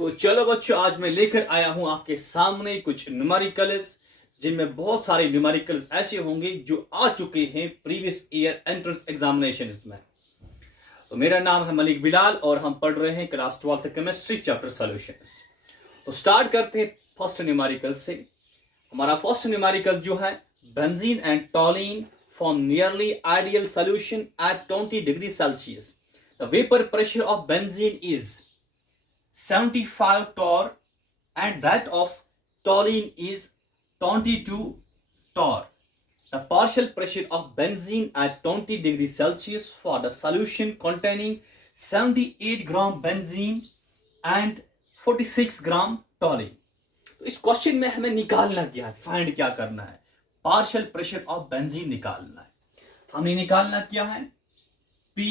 तो चलो बच्चों, आज मैं लेकर आया हूं आपके सामने कुछ न्यूमेरिकल्स, जिनमें बहुत सारे न्यूमेरिकल्स ऐसे होंगे जो आ चुके हैं प्रीवियस ईयर एंट्रेंस एग्जामिनेशंस में। तो मेरा नाम है मलिक बिलाल और हम पढ़ रहे हैं class 12th chemistry chapter solutions. तो स्टार्ट करते हैं फर्स्ट न्यूमेरिकल से। हमारा फर्स्ट न्यूमेरिकल जो है, benzene and toluene form nearly ideal solution at 20 degree Celsius. The vapour pressure of benzene is 75 torr and that of toluene is 22 torr. The partial pressure of benzene at 20 degrees Celsius for the solution containing 78 gram benzene and 46 gram toluene. तो इस question में हमें निकालना क्या है, find क्या करना है, पार्शियल प्रेशर ऑफ बेंजीन निकालना है। हमने निकालना क्या है, पी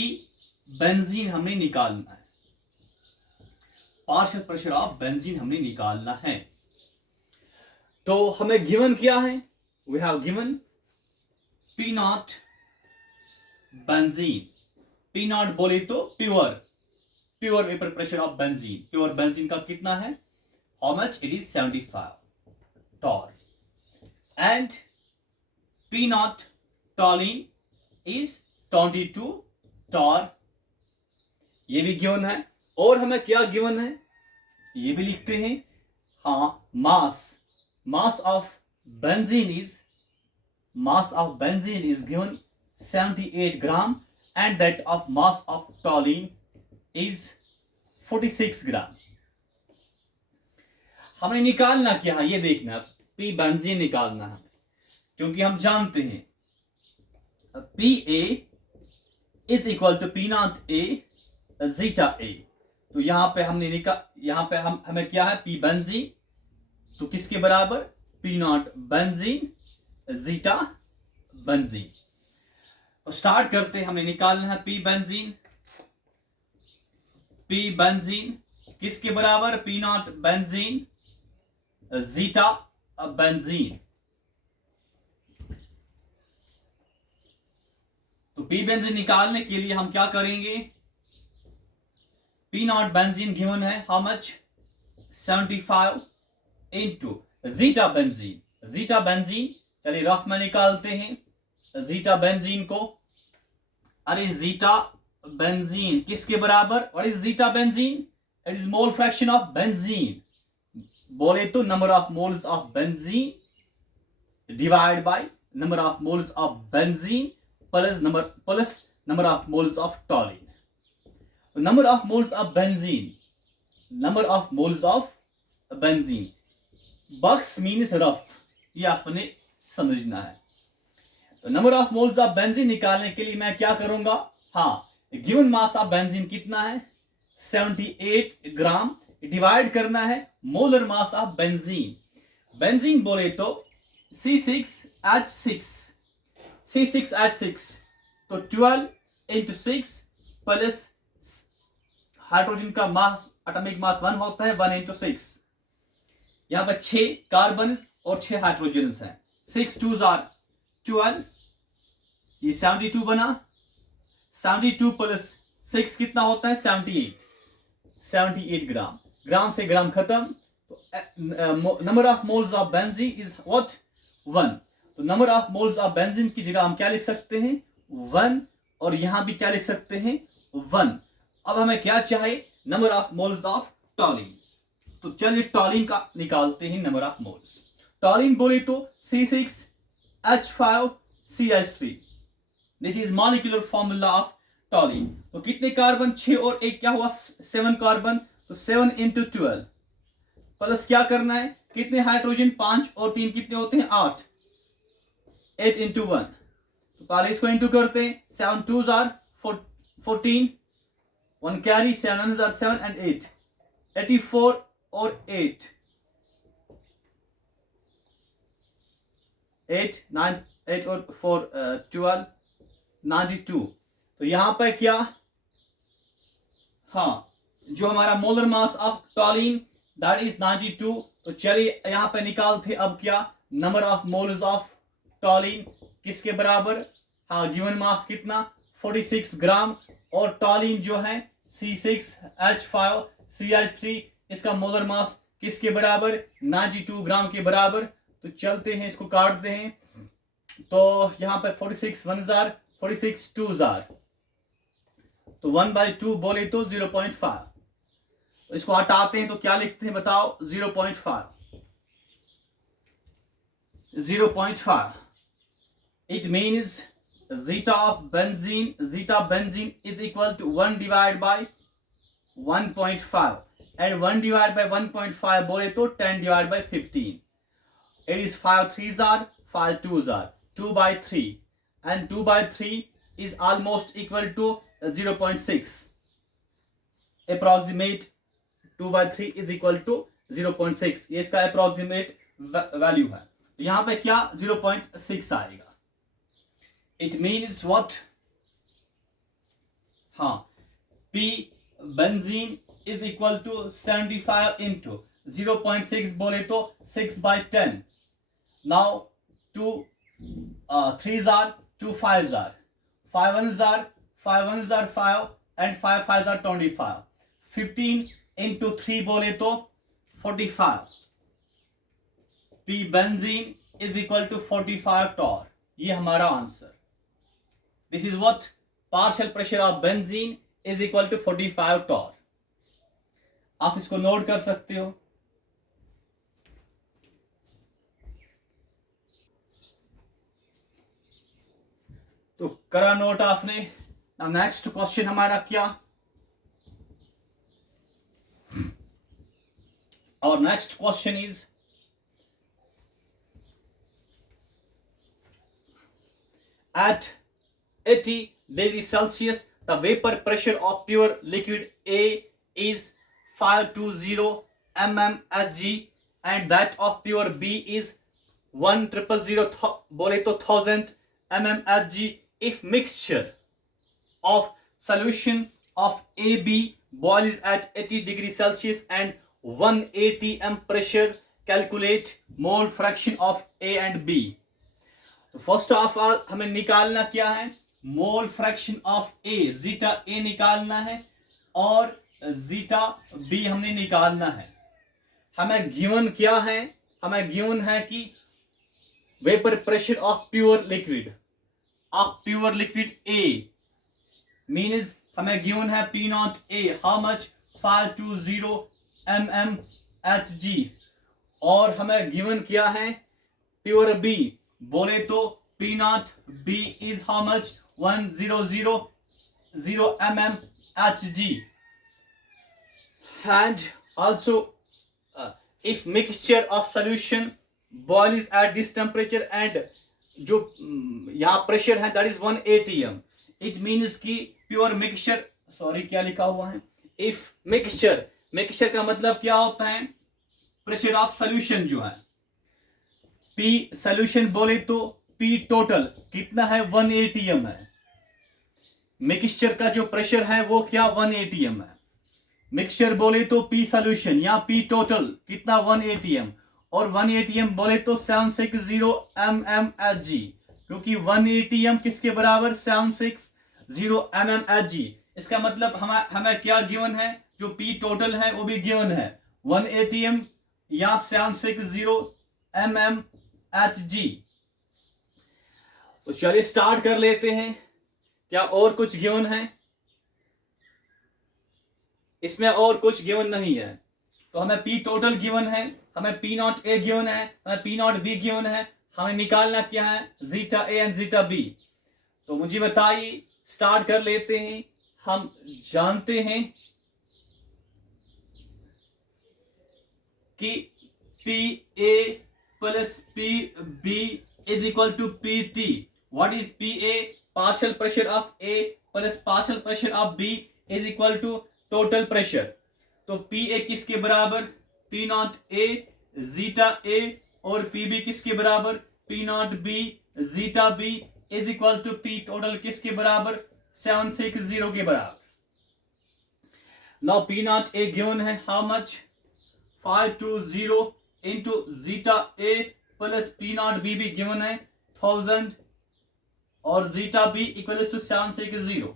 बेंजीन हमने निकालना है, पार्शियल प्रेशर ऑफ बेंजीन हमने निकालना है। तो हमें गिवन क्या है, we have given P naught benzene. P naught बोले तो pure vapour pressure of benzene. Pure benzene का कितना है, how much, it is 75 torr and P naught toluene is 22 torr. ये भी गिवन है। और हमें क्या गिवन है, ये भी लिखते हैं। हाँ, mass of benzene is given 78 gram and that of mass of toluene is 46 gram. हमें निकालना क्या है, ये देखना, पी बेंजीन निकालना है, क्योंकि हम जानते हैं P A is equal to P naught A zeta A. तो यहां पे हमें क्या है, पी बेंजीन, तो किसके बराबर, P naught benzene zeta benzene. तो स्टार्ट करते हैं, हमने निकालना है पी बेंजीन किसके बराबर, P naught benzene zeta benzene. तो पी बेंजीन निकालने के लिए हम क्या करेंगे, पी नॉट बेंजीन गिवन है, how much, 75 into zeta benzene. चलिए रफ में निकालते हैं जीटा बेंजीन को। अरे जीटा बेंजीन किसके बराबर, what is zeta benzene, it is mole fraction of benzene. बोले तो number of moles of benzene divide by number of moles of benzene plus number of moles of toluene. Number of moles of benzene, bucks means rough, ये आपने समझना है। तो number of moles of benzene निकालने के लिए मैं क्या करूंगा, हाँ, गिवन मास ऑफ बेंजीन कितना है, 78 ग्राम, डिवाइड करना है मोलर मास ऑफ बेंजीन बोले तो C6H6, तो 12 इंटू 6 प्लस हाइड्रोजन का मास, एटॉमिक मास 1 होता है, 1 इंटू 6। यहां पर 6 कार्बन और 6 हाइड्रोजन हैं, 6 2s are 12, ये 72 बना, 72 प्लस 6 कितना होता है, 78 ग्राम से ग्राम खत्म। तो number of moles of benzene is what, 1। तो number of moles of benzene की जगह हम क्या लिख सकते हैं, 1, और यहां भी क्या लिख सकते हैं, 1। अब हमें क्या चाहिए, number of moles of toluene. तो चलिए टॉलीन का निकालते हैं नंबर ऑफ मोल्स। टॉलीन बोले तो C6H5CH3, this is molecular formula of toluene. तो कितने कार्बन, 6 और 1 क्या हुआ, 7 कार्बन, तो 7 इंटू 12 प्लस क्या करना है, कितने हाइड्रोजन, 5 और 3 कितने होते हैं, 8 इंटू 1। तो पहले इसको इंटू करते हैं, 7 2s are 14, 1 carry, 7 1s are 7 and 8, 84 और 8 और 4 12, 92। तो यहां पर क्या, हाँ, जो हमारा molar mass of toluene that is 92। तो चलिए यहां पे निकालते अब क्या, number of moles of toluene किसके बराबर, हाँ, गिवन मास कितना, 46 ग्राम, और टॉलीन जो है C6H5CH3 इसका मोलर मास किसके बराबर, 92 ग्राम के बराबर। तो चलते हैं, इसको काटते हैं। तो यहाँ पे 46 1 जार, 46 2 जार, तो 1/2 बोले तो 0.5। तो इसको हटाते हैं तो क्या लिखते हैं बताओ, 0.5। 0.5 it means zeta benzene is equal to 1 divided by 1.5, and 1 divided by 1.5 बोले तो 10 divided by 15. It is 5 3s are 5 2s are 2/3, and 2/3 is almost equal to 0.6. Approximate 2/3 is equal to 0.6. ये इसका approximate वैल्यू है। तो यहाँ पे क्या 0.6 आएगा। It means what? हाँ, P benzene is equal to 75 into 0.6 बोले तो 6/10. Now 2 3s are 2 5s are 5 1s are 5 1s are 5, and 5 5s are 25. 15 into 3 बोले तो 45. P benzene is equal to 45 torr. ये हमारा answer. This is what partial pressure of benzene is equal to 45 torr. आप इसको note कर सकते हो। तो करा नोट आपने। नेक्स्ट क्वेश्चन हमारा क्या, our next question is, at 80 degrees Celsius, the vapor pressure of pure liquid A is 520 mmHg, and that of pure B is 1000 बोले तो 1000 mmHg. If mixture of solution of AB boils at 80 degrees Celsius and 1 atm pressure, calculate mole fraction of A and B. तो first of all हमें निकालना क्या है, mole fraction of A, zeta A निकालना है और जीटा बी हमने निकालना है। हमें गिवन क्या है, हमें गिवन है कि vapour pressure of pure liquid A means हमें गिवन है P not a, how much 520 mmHg, और हमें गिवन क्या है प्योर बी बोले तो P not B is how much 1000 mmHg, and also if mixture of solution boils at this temperature and जो यहाँ प्रेशर है that is 1 atm, it means कि प्योर मिक्सचर, सॉरी क्या लिखा हुआ है, if मिक्सचर का मतलब क्या होता है, प्रेशर ऑफ सोल्यूशन जो है, P सोल्यूशन बोले तो P टोटल कितना है 1 atm है, मिक्सचर का जो प्रेशर है वो क्या 1 atm है, मिक्सचर बोले तो P सोल्यूशन, यहाँ P टोटल कितना 1 atm, और 1 atm बोले तो 760 mmHg, क्योंकि 1 atm किसके बराबर 760 mmHg। इसका मतलब हमें क्या गिवन है, जो P टोटल है वो भी गिवन है 1 atm या 760 mmHg। तो चलिए स्टार्ट कर लेते हैं, क्या और कुछ गिवन है, इसमें और कुछ गिवन नहीं है। तो हमें P टोटल गिवन है, हमें P नॉट ए गिवन है, हमें P नॉट बी गिवन है, हमें निकालना क्या है zeta A and zeta B. तो मुझे बताइए, स्टार्ट कर लेते हैं। हम जानते हैं कि PA plus PB is equal to PT. What is PA? Partial pressure of A plus partial pressure of B is equal to total pressure. तो PA किसके बराबर P not A zeta A, और PB किसके बराबर P not B zeta B is equal to P total किसके बराबर 760 के बराबर। Now P not A given है how much 520 into zeta A plus P not B भी given है 1000 और zeta B equals to 760।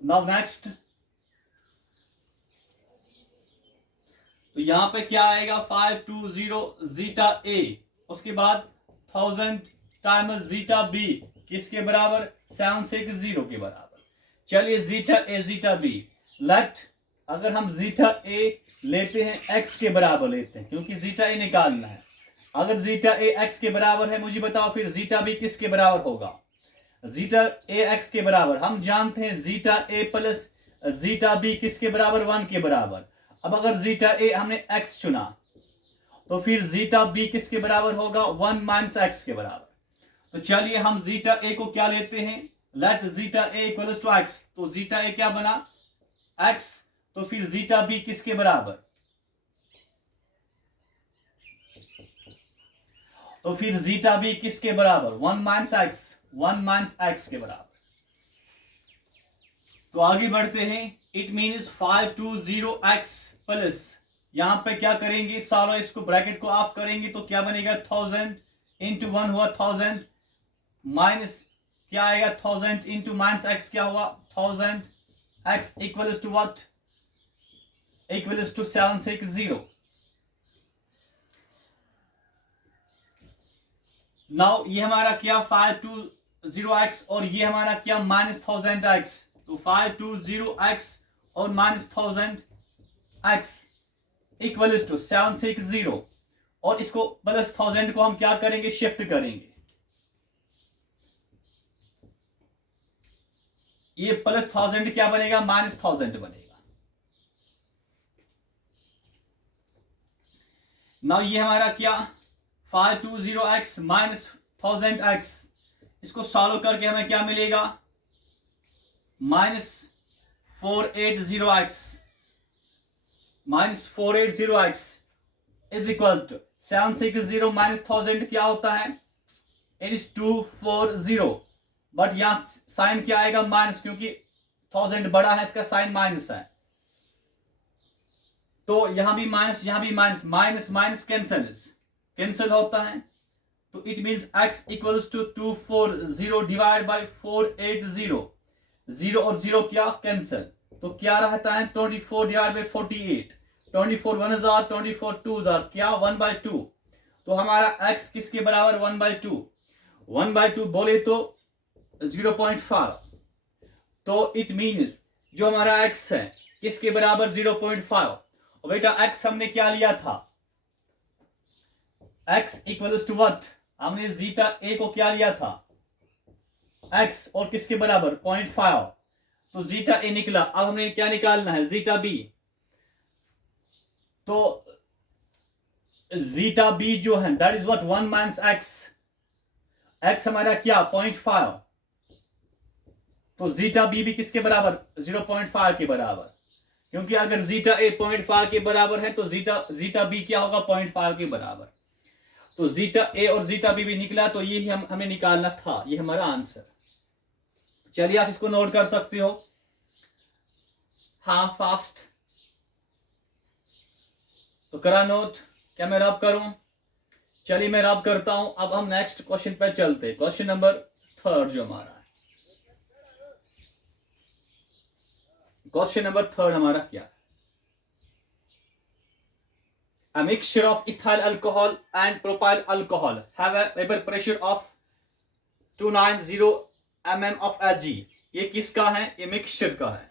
Now next तो यहाँ पे क्या आएगा 520 जीटा ए, उसके बाद 1000 टाइम्स जीटा बी किसके बराबर 760 के बराबर। चलिए जीटा ए जीटा बी लेट, अगर हम जीटा ए लेते हैं एक्स के बराबर लेते हैं क्योंकि जीटा ए निकालना है। अगर जीटा ए एक्स के बराबर है, मुझे बताओ फिर जीटा बी किसके बराबर होगा। जीटा ए एक्स के बराबर, हम जानते हैं जीटा ए प्लस जीटा बी किसके बराबर 1 के बराबर। अब अगर जीटा ए हमने एक्स चुना तो फिर जीटा बी किसके बराबर होगा 1 माइनस एक्स के बराबर। तो चलिए हम जीटा ए को क्या लेते हैं, let zeta A equals to X, तो जीटा ए क्या बना एक्स, तो फिर जीटा बी किसके बराबर, तो फिर जीटा बी किसके बराबर 1 माइनस एक्स, 1 माइनस एक्स के बराबर। तो आगे बढ़ते हैं, इट मीन्स 520x प्लस, यहां पे क्या करेंगे सारा इसको ब्रैकेट को ऑफ करेंगे तो क्या बनेगा 1000 इंटू 1 हुआ 1000 माइनस क्या आएगा 1000 इंटू माइनस एक्स क्या हुआ 1000 x equals to what, equals to 760। Now ये हमारा क्या 520x और ये हमारा क्या माइनस 1000x, तो 520x और माइनस 1000x इक्वल्स टू 760 और इसको प्लस 1000 को हम क्या करेंगे शिफ्ट करेंगे, ये प्लस 1000 क्या बनेगा माइनस 1000 बनेगा। नाउ ये हमारा क्या 520x माइनस 1000x, इसको सॉल्व करके हमें क्या मिलेगा minus 480x, minus 480x is equal to 760 minus 1000 क्या होता है इट इज 240, बट यहां साइन क्या आएगा माइनस क्योंकि 1000 बड़ा है इसका साइन माइनस है, तो यहां भी माइनस यहां भी माइनस, माइनस माइनस कैंसिल होता है, तो it means x equals to 240 divide by 480, 0 और 0 क्या कैंसिल, तो क्या रहता है 24 डिवाइड बाय 48, 24 1 हजार 24 2 हजार क्या 1/2, तो हमारा x किसके बराबर 1/2, 1/2 बोले तो 0.5, तो इट मींस जो हमारा x है किसके बराबर 0.5। और बेटा x हमने क्या लिया था x इक्वल्स टू व्हाट, हमने जीटा a को क्या लिया था x और किसके बराबर 0.5, तो जीटा a निकला। अब हमने क्या निकालना है जीटा b, तो जीटा b जो है that is what 1 minus x हमारा क्या 0.5, तो जीटा b भी किसके बराबर 0.5 के बराबर, क्योंकि अगर जीटा a 0.5 के बराबर है तो जीटा b क्या होगा 0.5 के बराबर, तो जीटा a और जीटा b भी निकला, तो ये हमें निकालना था, ये हमारा आंसर। चलिए आप इसको नोट कर सकते हो, हाँ फास्ट, तो करा नोट, क्या मैं रब करूं, चलिए मैं रब करता हूं। अब हम नेक्स्ट क्वेश्चन पे चलते हैं, क्वेश्चन नंबर 3 जो हमारा है, क्वेश्चन नंबर 3 हमारा क्या है, a mixture of ethyl alcohol and propyl alcohol have a vapor pressure of 290 mm of Hg। ये किसका है, ये मिक्सचर का है,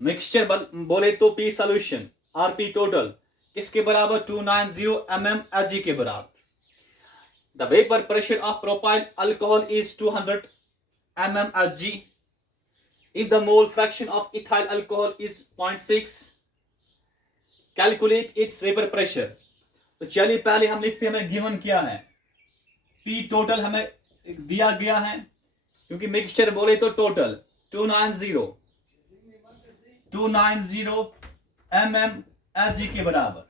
मिक्सचर बोले तो P सॉल्यूशन और P टोटल किसके बराबर 290 mm Hg के बराबर। The vapor pressure of propyl alcohol is 200 mm Hg if the mole fraction of ethyl alcohol is 0.6, calculate its vapour pressure. तो चलिए पहले हम लिखते हैं हमें गिवन क्या है, पी टोटल हमें दिया गया है क्योंकि मिक्सचर बोले तो टोटल 290 mm Hg के बराबर।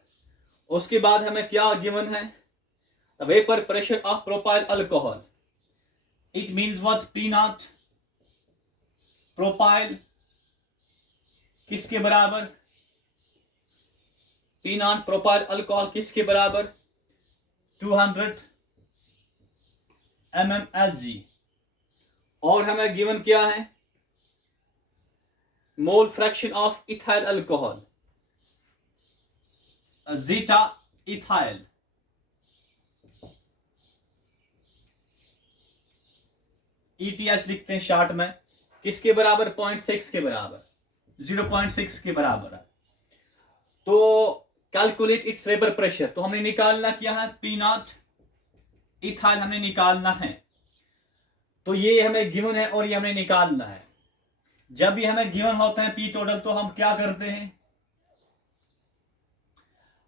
उसके बाद हमें क्या गिवन है vapour pressure of propyl alcohol, it means what P not, propyl किसके बराबर, पी नॉट प्रोपाइल अल्कोहल किसके बराबर 200 mm Hg, और हमें गिवन क्या है mole fraction of ethyl alcohol, zeta ethyl, ETH लिखते हैं शॉर्ट में, किसके बराबर? 0.6 के बराबर, 0.6 के बराबर है। तो कैलकुलेट इट्स वेपर प्रेशर, तो हमने निकालना क्या है? P0 इथाइल हमने निकालना है। तो ये हमें गिवन है और ये हमें निकालना है। जब भी हमें गिवन होता है P टोटल, तो हम क्या करते हैं?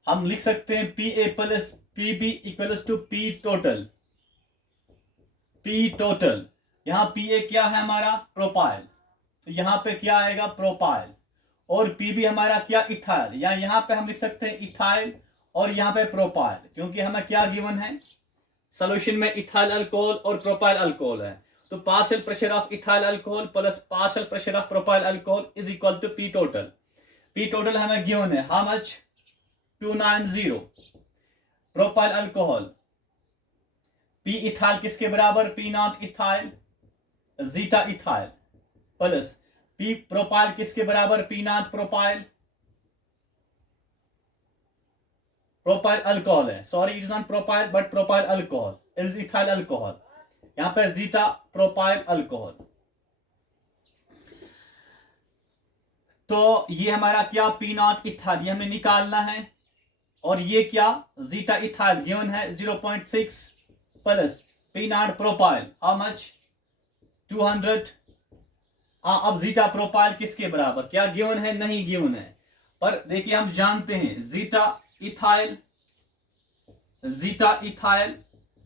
हम लिख सकते हैं PA plus PB equals to P total. P total, यहां PA क्या है हमारा? प्रोपाइल, तो यहां पे क्या आएगा? प्रोपाइल। और PB हमारा क्या? इथाइल, या यहां पे हम लिख सकते हैं इथाइल और यहां पे प्रोपाइल, क्योंकि हमें क्या गिवन है? सोल्यूशन में इथाइल अल्कोहल और प्रोपाइल अल्कोहल है। तो partial pressure of ethyl alcohol plus partial pressure of propyl alcohol is equal to P total. P total हमें गिवन है, how much? 290। Propyl alcohol, P ethyl किसके बराबर? P0 ethyl zeta ethyl plus P propyl किसके बराबर? P0 propyl, propyl alcohol है, sorry it is not propyl but propyl alcohol, it is ethyl alcohol, यहां पे zeta propyl alcohol. तो ये हमारा क्या? P0 इथाइल, ये हमें निकालना है। और ये क्या? जीटा इथाइल गिवन है 0.6 plus P0 propyl, how much? 200। अब जीटा प्रोपाइल किसके बराबर? क्या गिवन है? नहीं गिवन है, पर देखिए हम जानते हैं zeta ethyl, zeta ethyl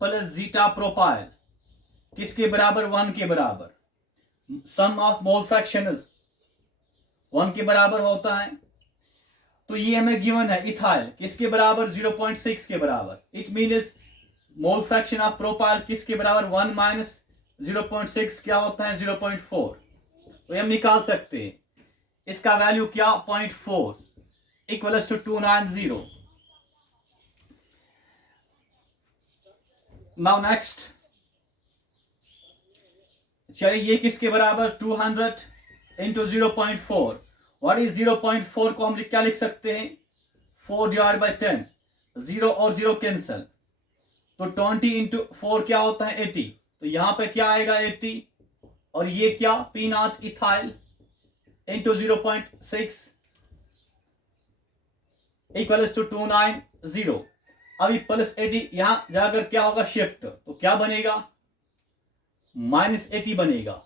plus zeta propyl किसके बराबर? 1 के बराबर। सम ऑफ मोल फ्रैक्शंस 1 के बराबर होता है। तो ये हमें गिवन है इथाइल किसके बराबर? 0.6 के बराबर। It means mole fraction of propyl किसके बराबर? 1 माइनस 0.6 क्या होता है? 0.4। तो हम निकाल सकते हैं इसका वैल्यू क्या? 0.4 इक्वल्स टू 290। नाउ नेक्स्ट, चलिए ये किसके बराबर? 200 इंटू 0.4। व्हाट इज 0.4 को हम क्या लिख सकते हैं? 4 डिवाइड बाई 10, 0 और 0 कैंसल, तो 20 इंटू 4 क्या होता है? 80। तो यहां पे क्या आएगा? 80। और ये क्या? P0 ethyl into 0.6 equals to 290। अभी प्लस 80 यहां जाकर क्या होगा? शिफ्ट, तो क्या बनेगा? -80 बनेगा।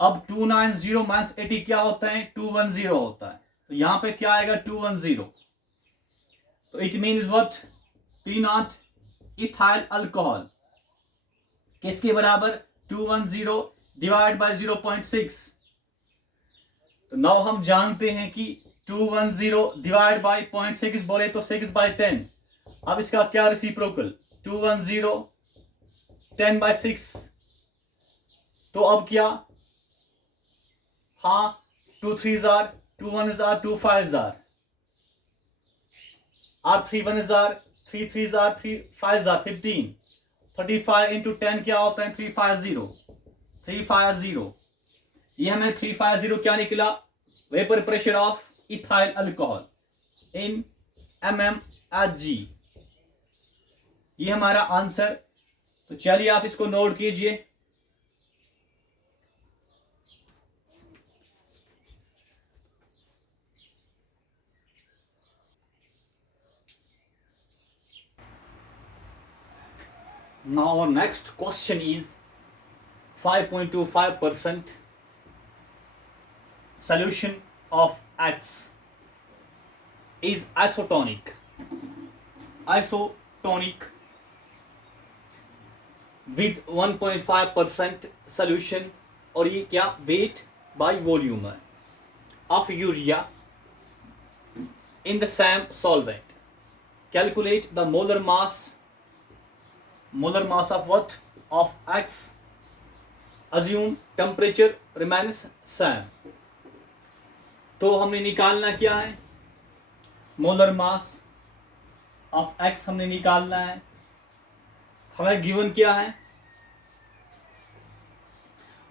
अब 290 माइनस 80 क्या होता है? 210 होता है। तो यहां पे क्या आएगा? 210। तो it means what? P0 ethyl alcohol किसके बराबर? 210 डिवाइड बाय 0.6। तो नाउ हम जानते हैं कि 210 डिवाइड बाय 0.6 बोले तो 6/10। अब इसका क्या रेसिप्रोकल? 210 10/6। तो अब क्या? हाँ, 2 3s are 2 1s are 2 5s are, और 3 1s are 3 3s are 3 5s are 15। 35 into 10 क्या होता है? 350। 350 ये हमें 350 क्या निकला? Vapour pressure of ethyl alcohol in mmHg। ये हमारा आंसर। तो चलिए आप इसको नोट कीजिए। Now our next question is 5.25% solution of X is isotonic with 1.5% solution, और ये क्या? weight by volume of urea in the same solvent. Calculate the molar mass of what? Of X. Assume temperature remains same. तो हमने निकालना क्या है? Molar mass of X हमने निकालना है। हमें गिवन क्या है?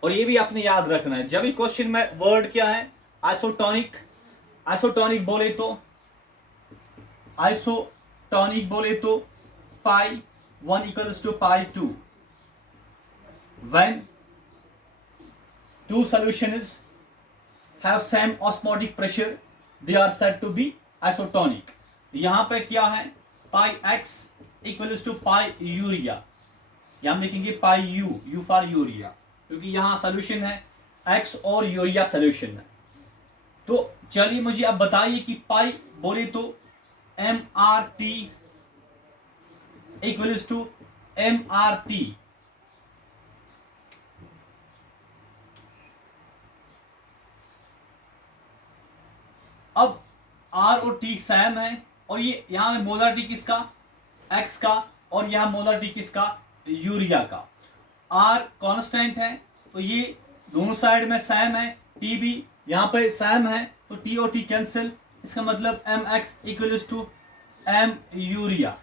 और ये भी आपने याद रखना है, जब भी क्वेश्चन में वर्ड क्या है? आइसोटोनिक, आइसोटॉनिक बोले तो पाई 1 equals to pi 2. When two solutions have same osmotic pressure, they are said to be isotonic. यहां पे क्या है, pi x equals to pi urea, या हम लिखेंगे pi u फॉर यूरिया, क्योंकि यहां सोल्यूशन है x और यूरिया सोल्यूशन है. तो चलिए मुझे अब बताइए कि पाई बोले तो MRT इक्वल्स टू MRT. अब R और T सेम है, और ये यहां में मोलरिटी किसका, X का, और यहां मोलरिटी किसका, यूरिया का. R कांस्टेंट है तो ये दोनों साइड में सेम है, T भी यहां पे सेम है, तो T और T कैंसिल. इसका मतलब MX equals to M urea.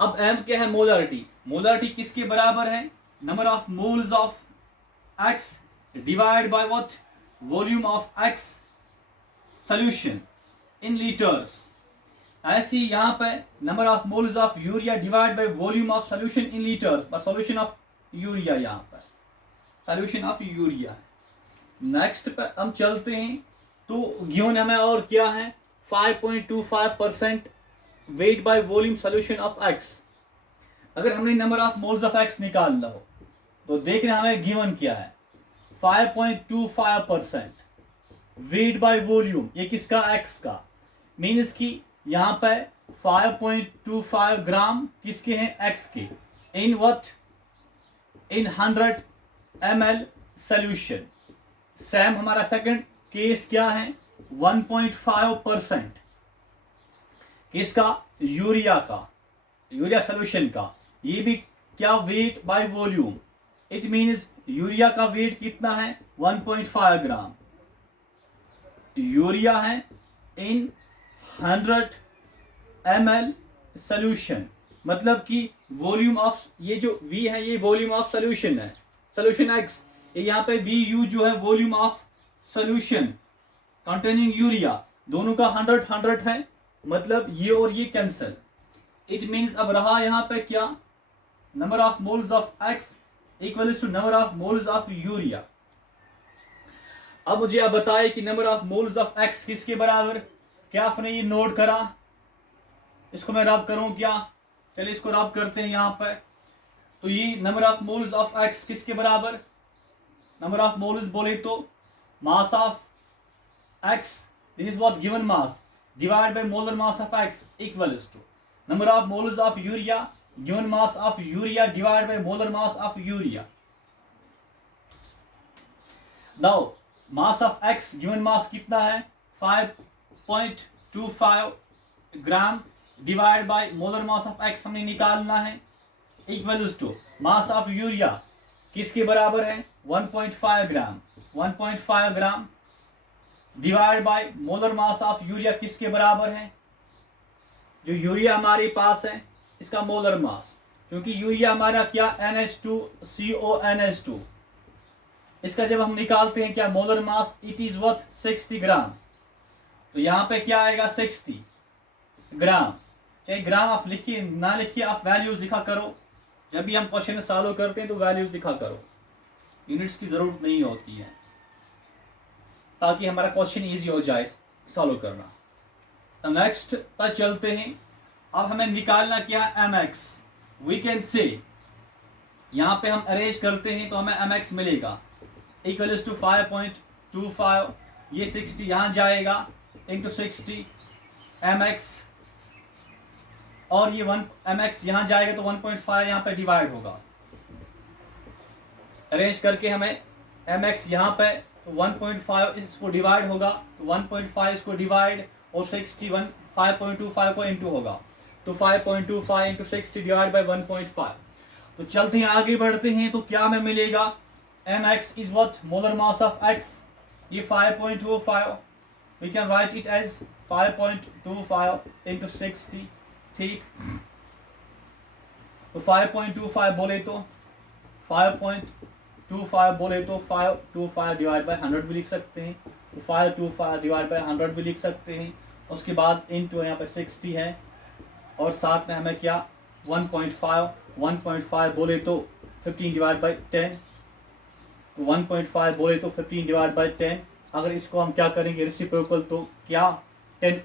अब M क्या है, मोलरिटी. मोलरिटी किसके बराबर है, number of moles of X divide by what, volume of X solution in litres. ऐसी यहां पे number of moles of urea divide by volume of solution in litres, पर सॉल्यूशन ऑफ यूरिया, यहां पर solution of urea है. Next पे हम चलते हैं. तो गिवन हमें और क्या है, 5.25% weight by volume solution of X. अगर हमने number of moles of X निकालना हो तो देख रहे हैं हमें गिवन क्या है, 5.25% वेट बाय वॉल्यूम, ये किसका, X का. मीन्स कि यहां पे 5.25 ग्राम किसके हैं, X के, in what, in 100 ml solution. Same हमारा सेकंड केस क्या है, 1.5% किसका, यूरिया का, यूरिया सोल्यूशन का. ये भी क्या, weight by volume. It means urea का वेट कितना है, 1.5 ग्राम. यूरिया है इन 100 ml सोल्यूशन, मतलब कि वॉल्यूम ऑफ, ये जो V है ये वॉल्यूम ऑफ सोल्यूशन है, सोल्यूशन X. ये यहाँ पे VU जो है volume of solution containing urea, दोनों का 100 है, मतलब ये और ये कैंसिल. इट मीन्स अब रहा यहाँ पे क्या, number of moles of X equals to number of moles of urea. अब मुझे आप बताइए कि number of moles of X किसके बराबर. क्या आपने ये नोट करा, इसको मैं रब करूं क्या, चलिए इसको रब करते हैं यहाँ पे. तो ये number of moles of X किसके बराबर, नंबर ऑफ मोल्स बोले तो mass of X, this is what given mass, divide by molar mass of X equals to number of moles of urea given mass of urea divide by molar mass of urea. Now mass of X given mass कितना है, 5.25 gram divide by molar mass of X हमने निकालना है, equals to mass of urea किसके बराबर है, 1.5 ग्राम. 1.5 ग्राम divide by molar mass of urea किसके बराबर है, जो यूरिया हमारे पास है इसका मोलर मास, क्योंकि यूरिया हमारा क्या, NH2CONH2. इसका जब हम निकालते हैं क्या, molar mass, it is what, 60 ग्राम. तो यहाँ पे क्या आएगा, 60 ग्राम. चाहे ग्राम आप लिखिए ना लिखिए, आप वैल्यूज लिखा करो. जब भी हम क्वेश्चन सॉल्व करते हैं तो वैल्यूज लिखा करो, यूनिट्स की जरूरत नहीं होती है, ताकि हमारा क्वेश्चन इजी हो जाए सॉल्व करना. तो नेक्स्ट पर चलते हैं. अब हमें निकालना क्या, MX. वी कैन से यहाँ पे हम अरेंज करते हैं तो हमें MX मिलेगा, इक्वल्स टू 5.25, ये 60 यहाँ जाएगा, इंटू 60 MX, और ये 1 MX यहाँ जाएगा तो 1.5 यहाँ पे डिवाइड होगा. अरेंज करके हमें MX यहाँ पे 1.5 इसको डिवाइड होगा, तो 1.5 इसको डिवाइड, और 61 5.25 को इंटू होगा, तो 5.25 इंटू 60 डिवाइड बाय 1.5. तो चलते हैं आगे बढ़ते हैं. तो क्या हमें मिलेगा, MX is what, molar mass of X, ये 5.25, we can write it as 5.25 into 60. ठीक, तो 5.25 बोले तो 5.25 बोले तो 525 डिवाइड बाय 100 भी लिख सकते हैं, 525 डिवाइड बाई 100 भी लिख सकते हैं। उसके बाद इनटू यहाँ पे 60 है और साथ में हमें क्या 1.5 बोले तो 15 डिवाइड बाई 10, 1.5 बोले तो 15 डिवाइड बाई 10। अगर इसको हम क्या करेंगे रेसिप्रोकल तो क्या 10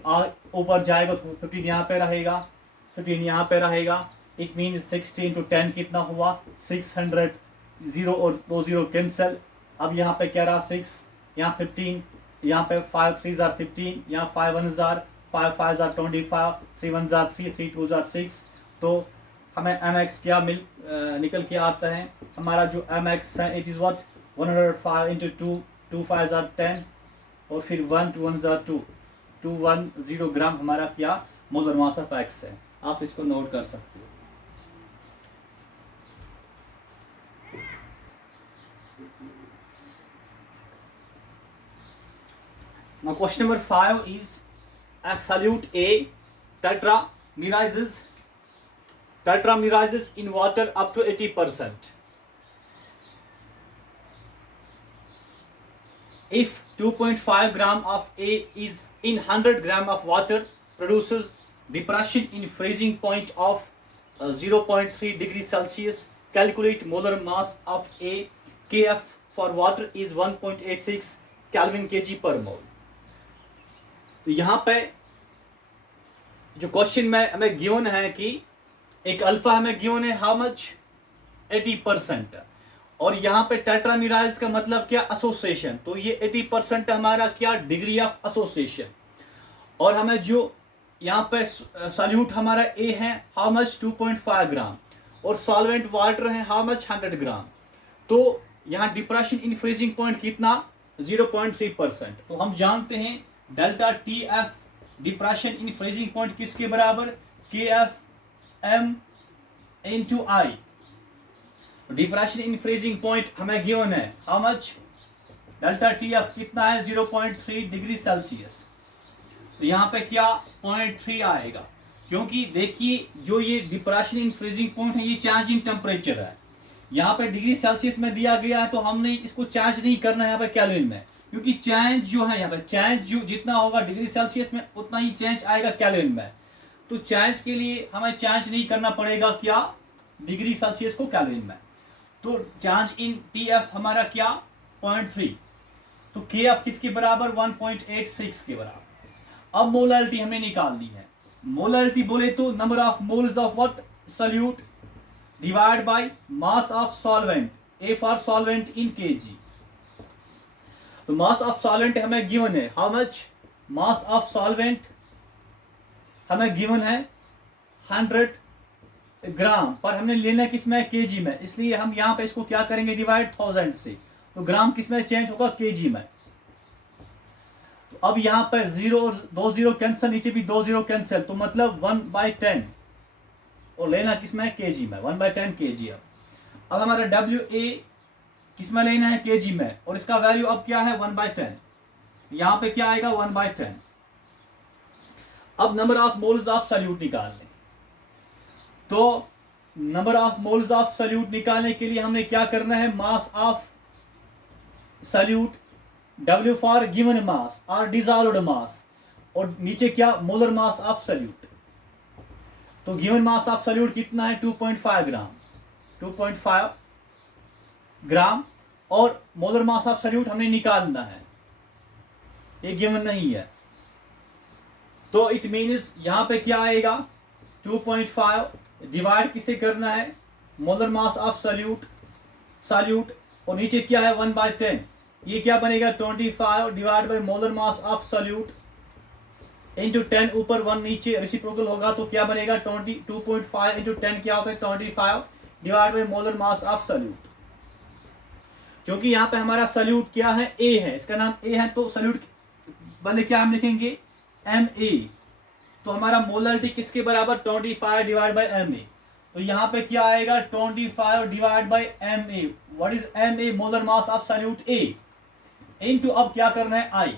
ऊपर जाएगा तो 15 यहाँ पे रहेगा, 15 यहाँ पे रहेगा। इट मीन 60 इंटू 10 कितना हुआ 600, 0 और 2 0 कैंसिल। अब यहाँ पे क्या रहा 6, यहाँ 15, यहाँ पे 5 3 जार 15, यहाँ 5 1 जार 5 5 जार 25, 3 1 जार 3 3 2 जार 6। तो हमें mx क्या निकल के आता है, हमारा जो mx है it is what 105 into 2, 2 5 jar 10 और फिर 1 2 1 जार 2, 210 ग्राम हमारा क्या मोलर मास ऑफ x है। आप इसको नोट कर सकते हो। Now question number 5 is a solute A tetramerizes in water up to 80%. If 2.5 gram of A is in 100 gram of water produces depression in freezing point of 0.3 degrees Celsius, calculate molar mass of A. Kf for water is 1.86 Kelvin kg per mole. तो यहाँ पे जो question में हमें given है कि एक alpha हमें गिवन है हाउ मच 80%, और यहाँ पे टेट्रामीराइज का मतलब क्या एसोसिएशन, तो ये 80% हमारा क्या डिग्री ऑफ एसोसिएशन। और हमें जो यहाँ पे सॉल्यूट हमारा ए है हाउ मच 2.5 ग्राम और सॉल्वेंट वाटर है हाउ मच 100 ग्राम। तो यहाँ डिप्रेशन इन फ्रीजिंग पॉइंट कितना 0.3%। तो हम जानते हैं delta T F depression in freezing point किसके बराबर K F M into I. Depression in freezing point हमें गिवन है how much delta T F कितना है 0.3 डिग्री सेल्सियस। तो यहाँ पे क्या 0.3 आएगा, क्योंकि देखिए जो ये डिप्रेशन इन फ्रीजिंग पॉइंट है ये चेंज इन टेम्परेचर है, यहाँ पे डिग्री सेल्सियस में दिया गया है तो हमने इसको चेंज नहीं करना है यहाँ पे केल्विन में, क्योंकि चेंज जो है यहाँ पे चेंज जो जितना होगा डिग्री सेल्सियस में उतना ही चेंज आएगा केल्विन में। तो चेंज के लिए हमें चेंज नहीं करना पड़ेगा क्या डिग्री सेल्सियस को केल्विन में। तो चेंज इन टी एफ हमारा क्या 0.3, तो के एफ किसके बराबर 1.86 के बराबर। अब मोलारिटी हमें निकालनी है। मोलारिटी बोले तो number of moles of what solute divide by mass of solvent, A for solvent in KG. तो मास ऑफ सॉल्वेंट हमें गिवन है how much, mass of solvent हमें गिवन है 100 ग्राम, पर हमने लेना किसमें केजी में, इसलिए हम यहाँ पे इसको क्या करेंगे डिवाइड 1000 से, तो ग्राम किसमें चेंज होगा केजी में। तो अब यहाँ पर 0 और 2 0 कैंसिल, नीचे भी 2 0 कैंसिल, तो मतलब 1/10 और लेना किसमें केजी में 1/10 केजी। अब हमारा डब्ल्यू ए किसमें लेना है केजी में, और इसका वैल्यू अब क्या है 1/10, यहाँ पे क्या आएगा 1/10। अब number of moles of solute निकालने, तो number of moles of solute निकालने के लिए हमने क्या करना है mass of solute W for given mass और डिसॉल्व्ड मास, और नीचे क्या मोलर मास ऑफ सॉल्यूट। तो गिवन मास ऑफ सॉल्यूट कितना है 2.5 ग्राम, 2.5 ग्राम, और मोलर मास ऑफ सॉल्यूट हमने निकालना है, ये गिवन नहीं है। तो इट मीन्स यहाँ पे क्या आएगा 2.5 डिवाइड किसे करना है मोलर मास ऑफ सॉल्यूट, और नीचे क्या है 1/10, ये क्या बनेगा 25 divide by molar mass of solute into 10 ऊपर 1 नीचे रेसिप्रोकल होगा, तो क्या बनेगा 2.5 इंटू 10 क्या होता है 25 divide by molar mass of solute. क्योंकि यहाँ पे हमारा सॉल्यूट क्या है ए है, इसका नाम ए है, तो सॉल्यूट बने क्या हम लिखेंगे Ma, तो हमारा मोलारिटी किसके बराबर 25 डिवाइड बाय Ma। तो यहाँ पे क्या आएगा 25 divide by Ma, what is Ma molar mass of solute A into अब क्या करना है I,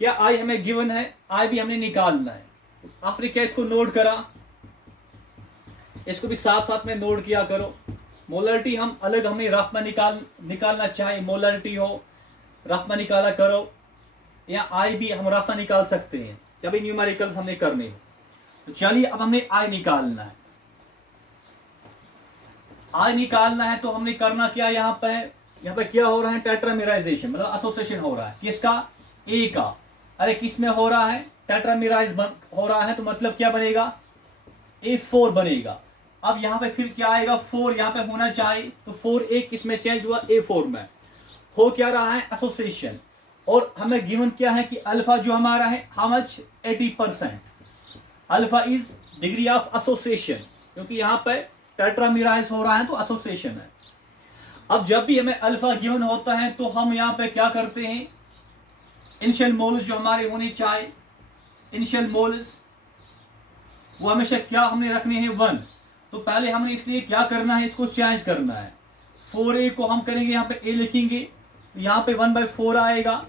क्या I हमें गिवन है, I भी हमने निकालना है। आपने क्या इसको नोट करा, इसको भी साथ साथ में नोट किया करो। मोलारिटी हम अलग हमने रफ में निकालना चाहिए, मोलारिटी हो रफ में निकाला करो, या आई भी हम रास्ता निकाल सकते हैं जब भी न्यूमेरिकल्स हमने करने हो। तो चलिए अब हमने आई निकालना है। आई निकालना है तो हमने करना क्या, यहाँ पे क्या हो रहा है, टेट्रामेराइजेशन मतलब एसोसिएशन हो रहा है। किसका, ए का। अरे किस में हो रहा है, टेट्रामेराइज हो रहा है, तो मतलब क्या बनेगा, A4 बनेगा। अब यहाँ पे फिर क्या आएगा, 4 यहाँ पे होना चाहिए, तो 4A किस में चेंज हुआ, A4 में। हो क्या रहा है, एसोसिएशन। और हमें गिवन क्या है कि अल्फा जो हमारा है how much, 80%। Alpha is degree of association, क्योंकि यहाँ पे टेट्रामेराइज हो रहा है तो एसोसिएशन है। अब जब भी हमें अल्फा गिवन होता है तो हम यहाँ पे क्या करते हैं, इनिशियल मोल्स जो हमारे होने चाहिए, इनिशियल मोल्स वो हमेशा क्या हमने रखने हैं, 1। तो पहले हमने इसलिए क्या करना है, इसको चेंज करना है। 4A को हम करेंगे, यहाँ पे A लिखेंगे, यहाँ पे 1/4 आएगा।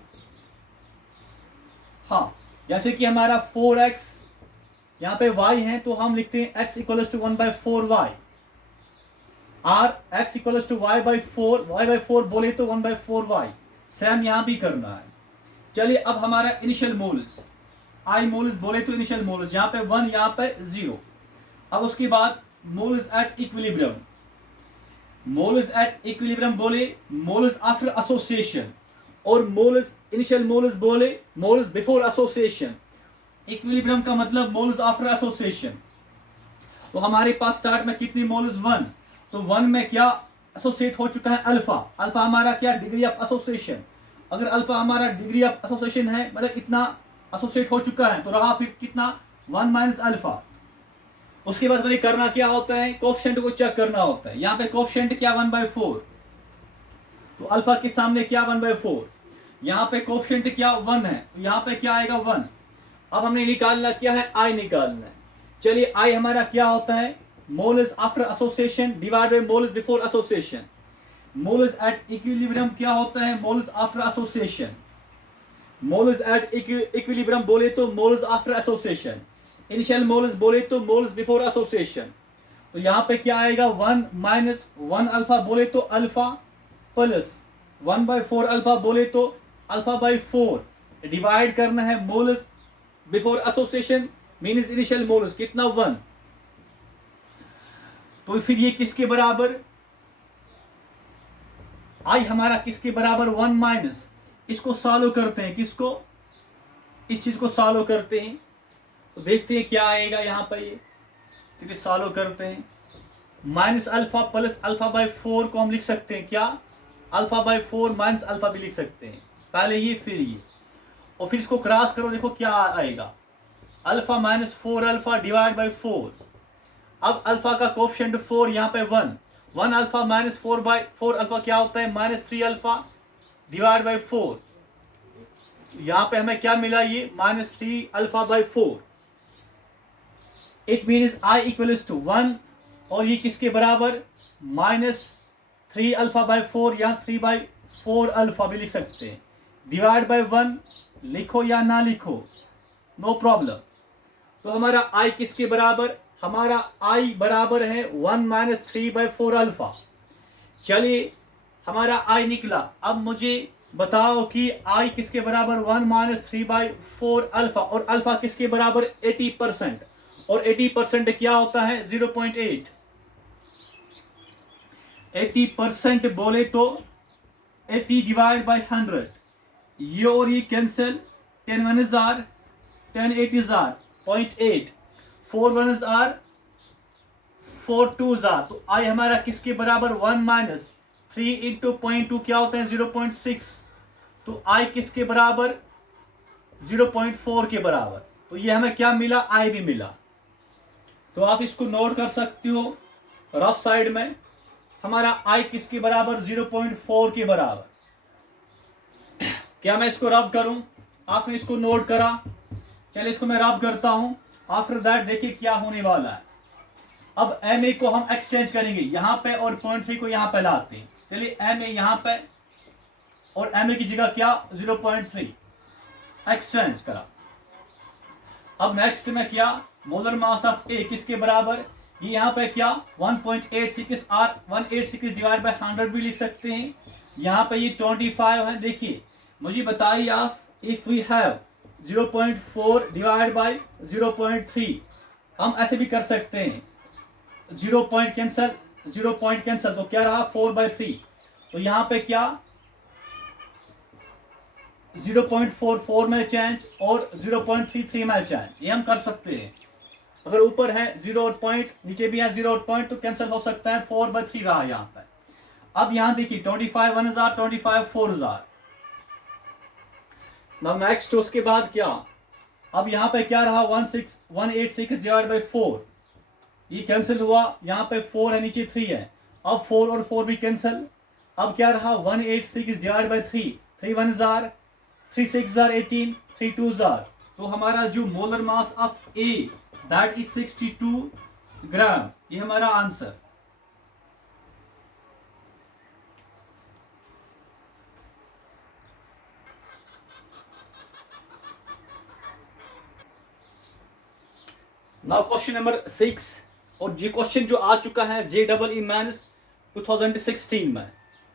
हाँ, जैसे कि हमारा 4x यहाँ पे y है, तो हम लिखते हैं x इक्वल्स टू 1/4y, और x इक्वल्स टू y/4 बोले तो 1/4y। सेम यहाँ भी करना है। चलिए अब हमारा इनिशियल मोल्स, आई मोल्स बोले तो इनिशियल मोल्स, यहाँ पे 1 यहाँ पे 0। अब उसके बाद moles at equilibrium, moles at equilibrium बोले मोल्स आफ्टर एसोसिएशन, और मोल्स इनिशियल मोल्स बोले मोल्स बिफोर एसोसिएशन। इक्विलिब्रियम का मतलब मोल्स आफ्टर एसोसिएशन। तो हमारे पास स्टार्ट में कितनी मोल्स, 1। तो 1 में क्या एसोसिएट हो चुका है, अल्फा। अल्फा हमारा क्या, डिग्री ऑफ एसोसिएशन। अगर अल्फा हमारा डिग्री ऑफ एसोसिएशन है, मतलब इतना एसोसिएट हो चुका है, तो रहा फिर कितना, 1 माइनस अल्फा। उसके बाद हमें करना क्या होता है, कोएफिशिएंट को चेक करना होता है। यहाँ पे कोएफिशिएंट क्या, 1/4, तो अल्फा के सामने क्या 1/4। यहाँ पे कोएफिशिएंट क्या 1 है, तो यहाँ पे क्या आएगा 1। अब हमने निकालना क्या है, आई निकालना है। चलिए आई हमारा क्या होता है, moles after association divide by moles before association. Moles at equilibrium क्या होता है, moles after association. Moles at equilibrium बोले तो moles after association. Initial moles बोले तो मोल्स बिफोर एसोसिएशन। तो यहाँ पे क्या आएगा, 1 माइनस 1 अल्फा बोले तो अल्फा, प्लस 1/4 अल्फा बोले तो अल्फा/4, डिवाइड करना है moles before association means initial moles कितना, 1। तो फिर ये किसके बराबर, आई हमारा किसके बराबर, 1 माइनस, इसको सॉल्व करते हैं, किसको, इस चीज को सॉल्व करते हैं, तो देखते हैं क्या आएगा यहाँ पर। ये चलिए सॉल्व करते हैं। माइनस अल्फा प्लस अल्फा/4 को हम लिख सकते हैं क्या, अल्फा/4 माइनस अल्फा भी लिख सकते हैं। पहले ये फिर ये, और फिर इसको क्रॉस करो, देखो क्या आएगा, alpha minus 4 alpha divide by 4। अब अल्फा का कोएफिशिएंट 4, यहाँ पे 1 अल्फा माइनस 4/4 अल्फा क्या होता है, -3 अल्फा डिवाइड बाई 4। यहाँ पे हमें क्या मिला, ये -3 अल्फा/4। It means i equals to 1, और ये किसके बराबर, -3 अल्फा/4 या 3/4 अल्फा भी लिख सकते हैं, डिवाइड बाई 1 लिखो या ना लिखो, नो प्रॉब्लम। तो हमारा आई किसके बराबर, हमारा आई बराबर है 1 माइनस 3/4 अल्फा। चलिए हमारा आई निकला। अब मुझे बताओ कि आई किसके बराबर, 1 माइनस 3/4 अल्फा, और अल्फा किसके बराबर, 80%, और 80% क्या होता है, 0.8। 80% बोले तो 80 डिवाइड बाई 100, ये और ये cancel, 10 1 are 10 8 are 0.8, 4 1 are 4 2 are। तो आई हमारा किसके बराबर, 1 माइनस 3 इंटू 0.2 क्या होता है, 0.6। तो आई किसके बराबर, 0.4 के बराबर। तो ये हमें क्या मिला, आई भी मिला। तो आप इसको नोट कर सकते हो रफ साइड में, हमारा आई किसके बराबर, 0.4 के बराबर। क्या मैं इसको रब करूं, आपने इसको नोट करा, चलिए इसको मैं रब करता हूं। आफ्टर दैट देखिए क्या होने वाला है। अब एम ए को हम एक्सचेंज करेंगे यहाँ पे, और 0.3 को यहाँ पे लाते हैं। चलिए एम ए यहाँ पे, और एम ए की जगह क्या, 0.3 एक्सचेंज करा। अब नेक्स्ट में क्या, मोलर मास ऑफ ए किसके बराबर, ये यहाँ पे क्या 1.86 और 186 डिवाइड बाई 100 भी लिख सकते हैं। यहाँ पे ये 25 है। देखिए मुझे बताइए आप if we have 0.4 divide by 0.3, हम ऐसे भी कर सकते हैं, 0 पॉइंट कैंसल, 0 पॉइंट कैंसल, तो क्या रहा 4/3। तो यहाँ पे क्या 0.44 में चेंज और 0.33 में चेंज, ये हम कर सकते हैं। अगर ऊपर है 0 पॉइंट, नीचे भी है 0 पॉइंट, तो कैंसिल हो सकता है, 4/3 रहा यहाँ पर। अब यहाँ देखिए 25 1000, 25 4000। नाउ नेक्स्ट उसके बाद क्या, अब यहाँ पे क्या रहा 186 डिवाइड बाई 4, ये कैंसिल हुआ, यहाँ पे 4 है नीचे 3 है, अब 4 और 4 भी कैंसिल। अब क्या रहा 186 डिवाइड बाई 3, 3 1000, 3 6000 18, 3 2000। तो हमारा जो molar mass of A that is 62 ग्राम, ये हमारा आंसर। नाउ क्वेश्चन नंबर 6, और ये क्वेश्चन जो आ चुका है JEE मेंस 2016 में।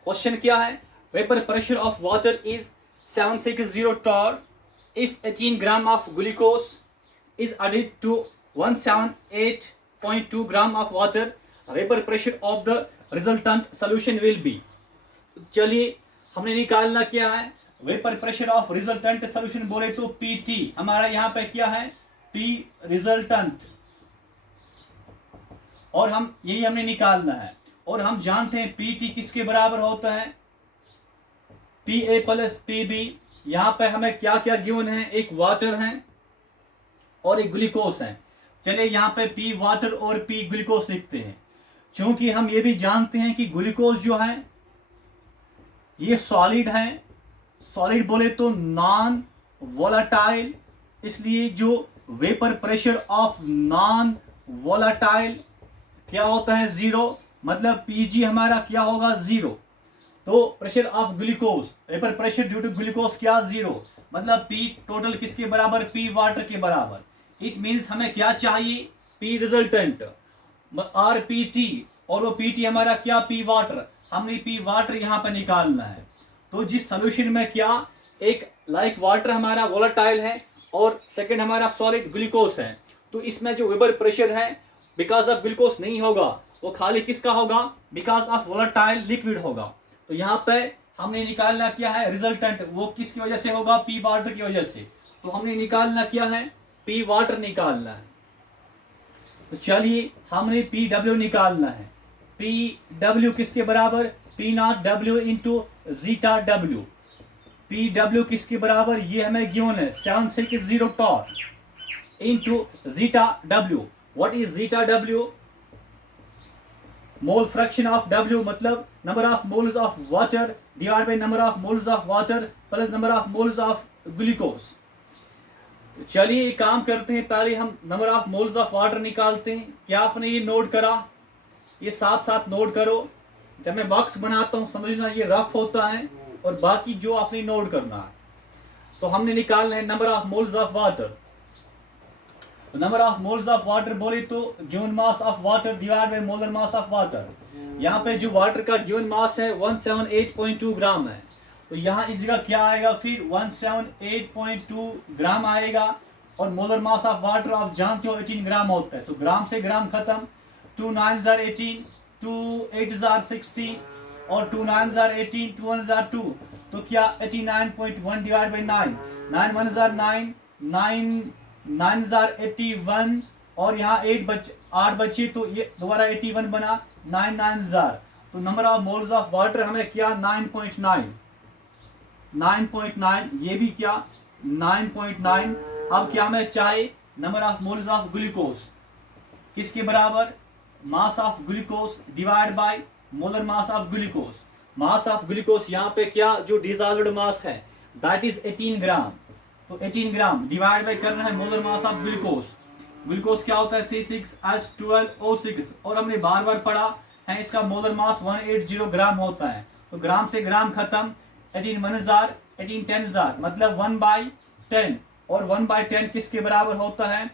क्वेश्चन क्या है, vapour pressure of water is 760 torr if 18 gram of glucose is added to 178.2 gram of water, vapor pressure of the resultant solution will be। चलिए हमने निकालना क्या है, vapour pressure of resultant solution बोले तो PT, हमारा यहाँ पे क्या है P रिजल्टेंट, और हम यही हमने निकालना है। और हम जानते हैं PT किसके बराबर होता है, PA प्लस PB। यहाँ पे हमें क्या क्या गिवन है, एक वाटर है और एक ग्लूकोज है। चलिए यहाँ पे P वाटर और P ग्लूकोज लिखते हैं। क्योंकि हम ये भी जानते हैं कि ग्लूकोज जो है ये सॉलिड है, सॉलिड बोले तो नॉन वोलाटाइल, इसलिए जो vapour pressure of non volatile क्या होता है 0, मतलब PG हमारा क्या होगा 0। तो pressure of glucose, vapour pressure due to glucose क्या 0, मतलब P टोटल किसके बराबर, P वाटर के बराबर। इट मीन्स हमें क्या चाहिए, P रिजल्टेंट और PT, और वो PT हमारा क्या P वाटर, हमने P वाटर यहाँ पे निकालना है। तो जिस सोल्यूशन में क्या एक लाइक वाटर हमारा वोलेटाइल है और सेकंड हमारा सॉलिड ग्लूकोज है, तो इसमें जो वेपर प्रेशर है बिकॉज ऑफ ग्लूकोज नहीं होगा, वो खाली किसका होगा, बिकॉज ऑफ वोलेटाइल लिक्विड होगा। तो यहाँ पे हमने निकालना क्या है रिजल्टेंट, वो किसकी वजह से होगा, P वाटर की वजह से। तो हमने निकालना क्या है, P वाटर निकालना है। तो चलिए हमने PW निकालना है। PW किसके बराबर, P0 W into zeta W। PW किसके बराबर, ये हमें गिवन है 760 torr into zeta W। What is zeta W, mole fraction of W, मतलब number of moles of water divide by number of moles of water plus number of moles of glucose. चलिए एक काम करते हैं, पहले हम number of moles of water निकालते हैं। क्या आपने ये नोट करा, ये साथ साथ नोट करो। जब मैं बॉक्स बनाता हूँ समझना ये रफ होता है और बाकी जो आपने नोट करना है। तो हमने निकालना है number of moles of water. Number of moles of water बोले तो given mass of water divide by molar mass of water. यहाँ पे जो वाटर का गिवन मास है 178.2 ग्राम है, तो यहाँ इस जगह क्या आएगा फिर 178.2 ग्राम आएगा। और मोलर मास ऑफ वाटर आप जानते हो 18 ग्राम होता है, तो ग्राम से ग्राम खत्म। 2 9 18, 2 8 16 और 2 9 18, 2 1 2, तो क्या 89.1 डिवाइड बाई 9, 9 1 9, 9 9 81, और यहाँ 8 बचे तो ये दोबारा 81 बना, 9 9 तो number of moles of water हमें क्या 9.9, 9.9, ये भी क्या 9.9। अब क्या हमें चाहिए number of moles of glucose, किसके बराबर, mass of glucose divide by molar mass of glucose. Mass of glucose यहाँ पे क्या जो डिसॉल्व्ड मास है दैट इज 18 ग्राम, तो 18 ग्राम डिवाइड बाय करना है molar mass of glucose. Glucose क्या होता है C6H12O6, और हमने बार बार पढ़ा है इसका मोलर मास 180 ग्राम होता है। तो ग्राम से ग्राम खत्म, 18 1 1000, 18 10 1000, मतलब 1/10, और 1/10 किसके बराबर होता है,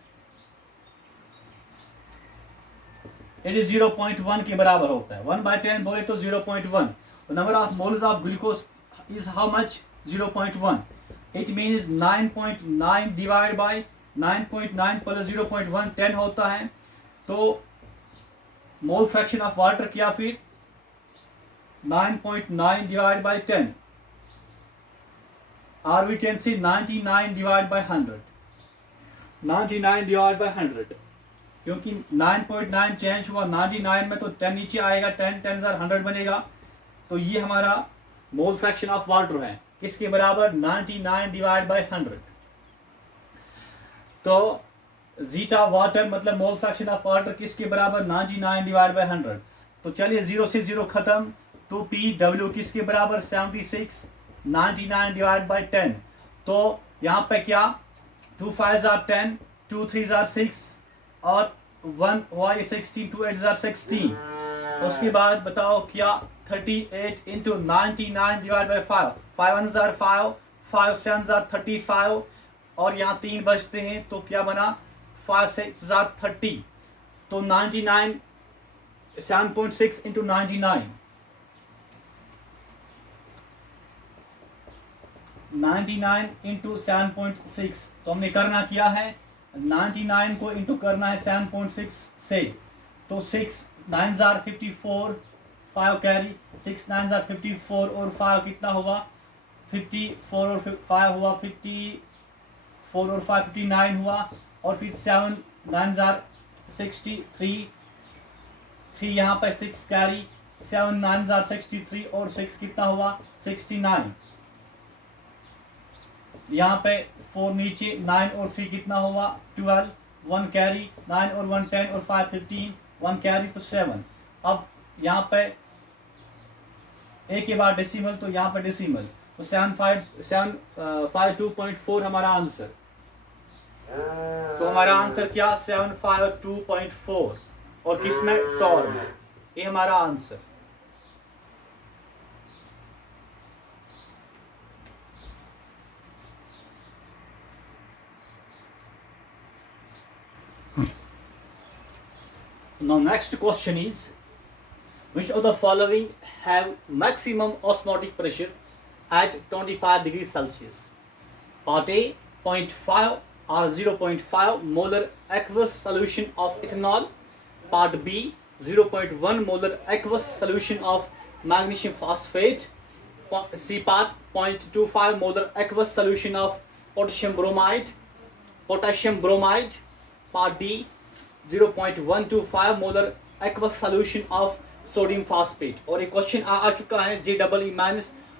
इट इज 0.1 के बराबर होता है। 1/10 बोले तो 0.1। तो number of moles of glucose is how much, 0.1। It means 9.9 divide by 9.9 plus 0.1 10 होता है। तो मोल फ्रैक्शन ऑफ वाटर क्या फिर 9.9 डिवाइड बाई 10 और we can see 99 divide by 100, 99 divide by 100, क्योंकि 9.9 चेंज हुआ 99 में तो 10 नीचे आएगा, 10 10 100 बनेगा। तो ये हमारा मोल फ्रैक्शन ऑफ वाटर है, किसके बराबर 99 डिवाइड बाई 100। तो जीटा वाटर मतलब मोल फ्रैक्शन ऑफ वाटर किसके बराबर 99 डिवाइड बाई 100। तो चलिए 0 से 0 खत्म, तो पी डब्ल्यू किसके बराबर 76, 99 डिवाइड बाई 10। तो यहाँ पे क्या 2 5 are 10, 2 3 are 6 और 1 हुआ 16, 2 8 are 16। उसके बाद बताओ क्या 38 into 99 divide by 5, 5 1 are 5, 5 7 are 35 और यहाँ 3 बचते हैं, तो क्या बना 5 6 are 30। तो 99 7.6 इंटू 99, 99 इंटू 7.6। तो हमने करना क्या है 99 को इंटू करना है 7.6 से। तो 6 9 are 54, 5 कैरी 6 9 are 54 और 5 कितना हुआ 54 और 5 हुआ 54 और 5 59 हुआ और फिर 7 9 are 63, 3 यहाँ पे 6 कैरी 7 9 are 63 और 6 कितना हुआ 69। यहाँ पे 4 नीचे 9 और 3 कितना हुआ 12, 1 कैरी 9 और 1 10 और 5 15, 1 कैरी तो 7। अब यहाँ पे एक के बाद डेसिमल, तो यहाँ पे डेसिमल, तो 752.4 हमारा आंसर। तो हमारा आंसर क्या 752.4 और किसमें टॉर में, ये हमारा answer. Now next question is, which of the following have maximum osmotic pressure at 25 degrees Celsius? Part A 0.5 or 0.5 molar aqueous solution of ethanol. Part B 0.1 molar aqueous solution of magnesium phosphate. C part 0.25 molar aqueous solution of potassium bromide. Part D 0.125 molar aqueous solution of sodium phosphate. और एक question आ चुका है JEE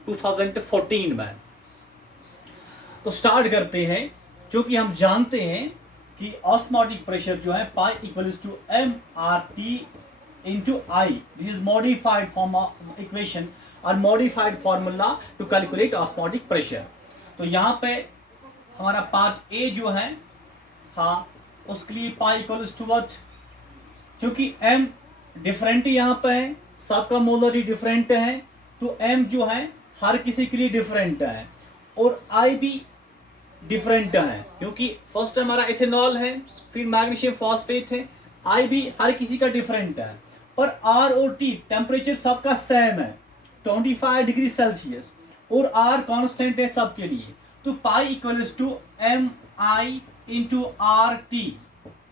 2014 में। तो start करते हैं, क्योंकि हम जानते हैं कि ऑस्मोटिक प्रेशर जो है pi equals to MRT into I। This is modified form of equation और modified formula to calculate osmotic pressure. तो यहाँ पे हमारा पार्ट ए जो है हाँ उसके लिए पाई इक्वल्स टू व्हाट, क्योंकि M डिफरेंट यहाँ पे है, सबका मोलर ही डिफरेंट है, तो M जो है हर किसी के लिए डिफरेंट है और I भी डिफरेंट है, क्योंकि फर्स्ट हमारा इथेनॉल है फिर मैग्नीशियम फॉस्फेट है, I भी हर किसी का डिफरेंट है। पर R और T टेम्परेचर सबका सेम है 25 डिग्री सेल्सियस और R कांस्टेंट है सबके लिए। तो pi equals to MI into RT।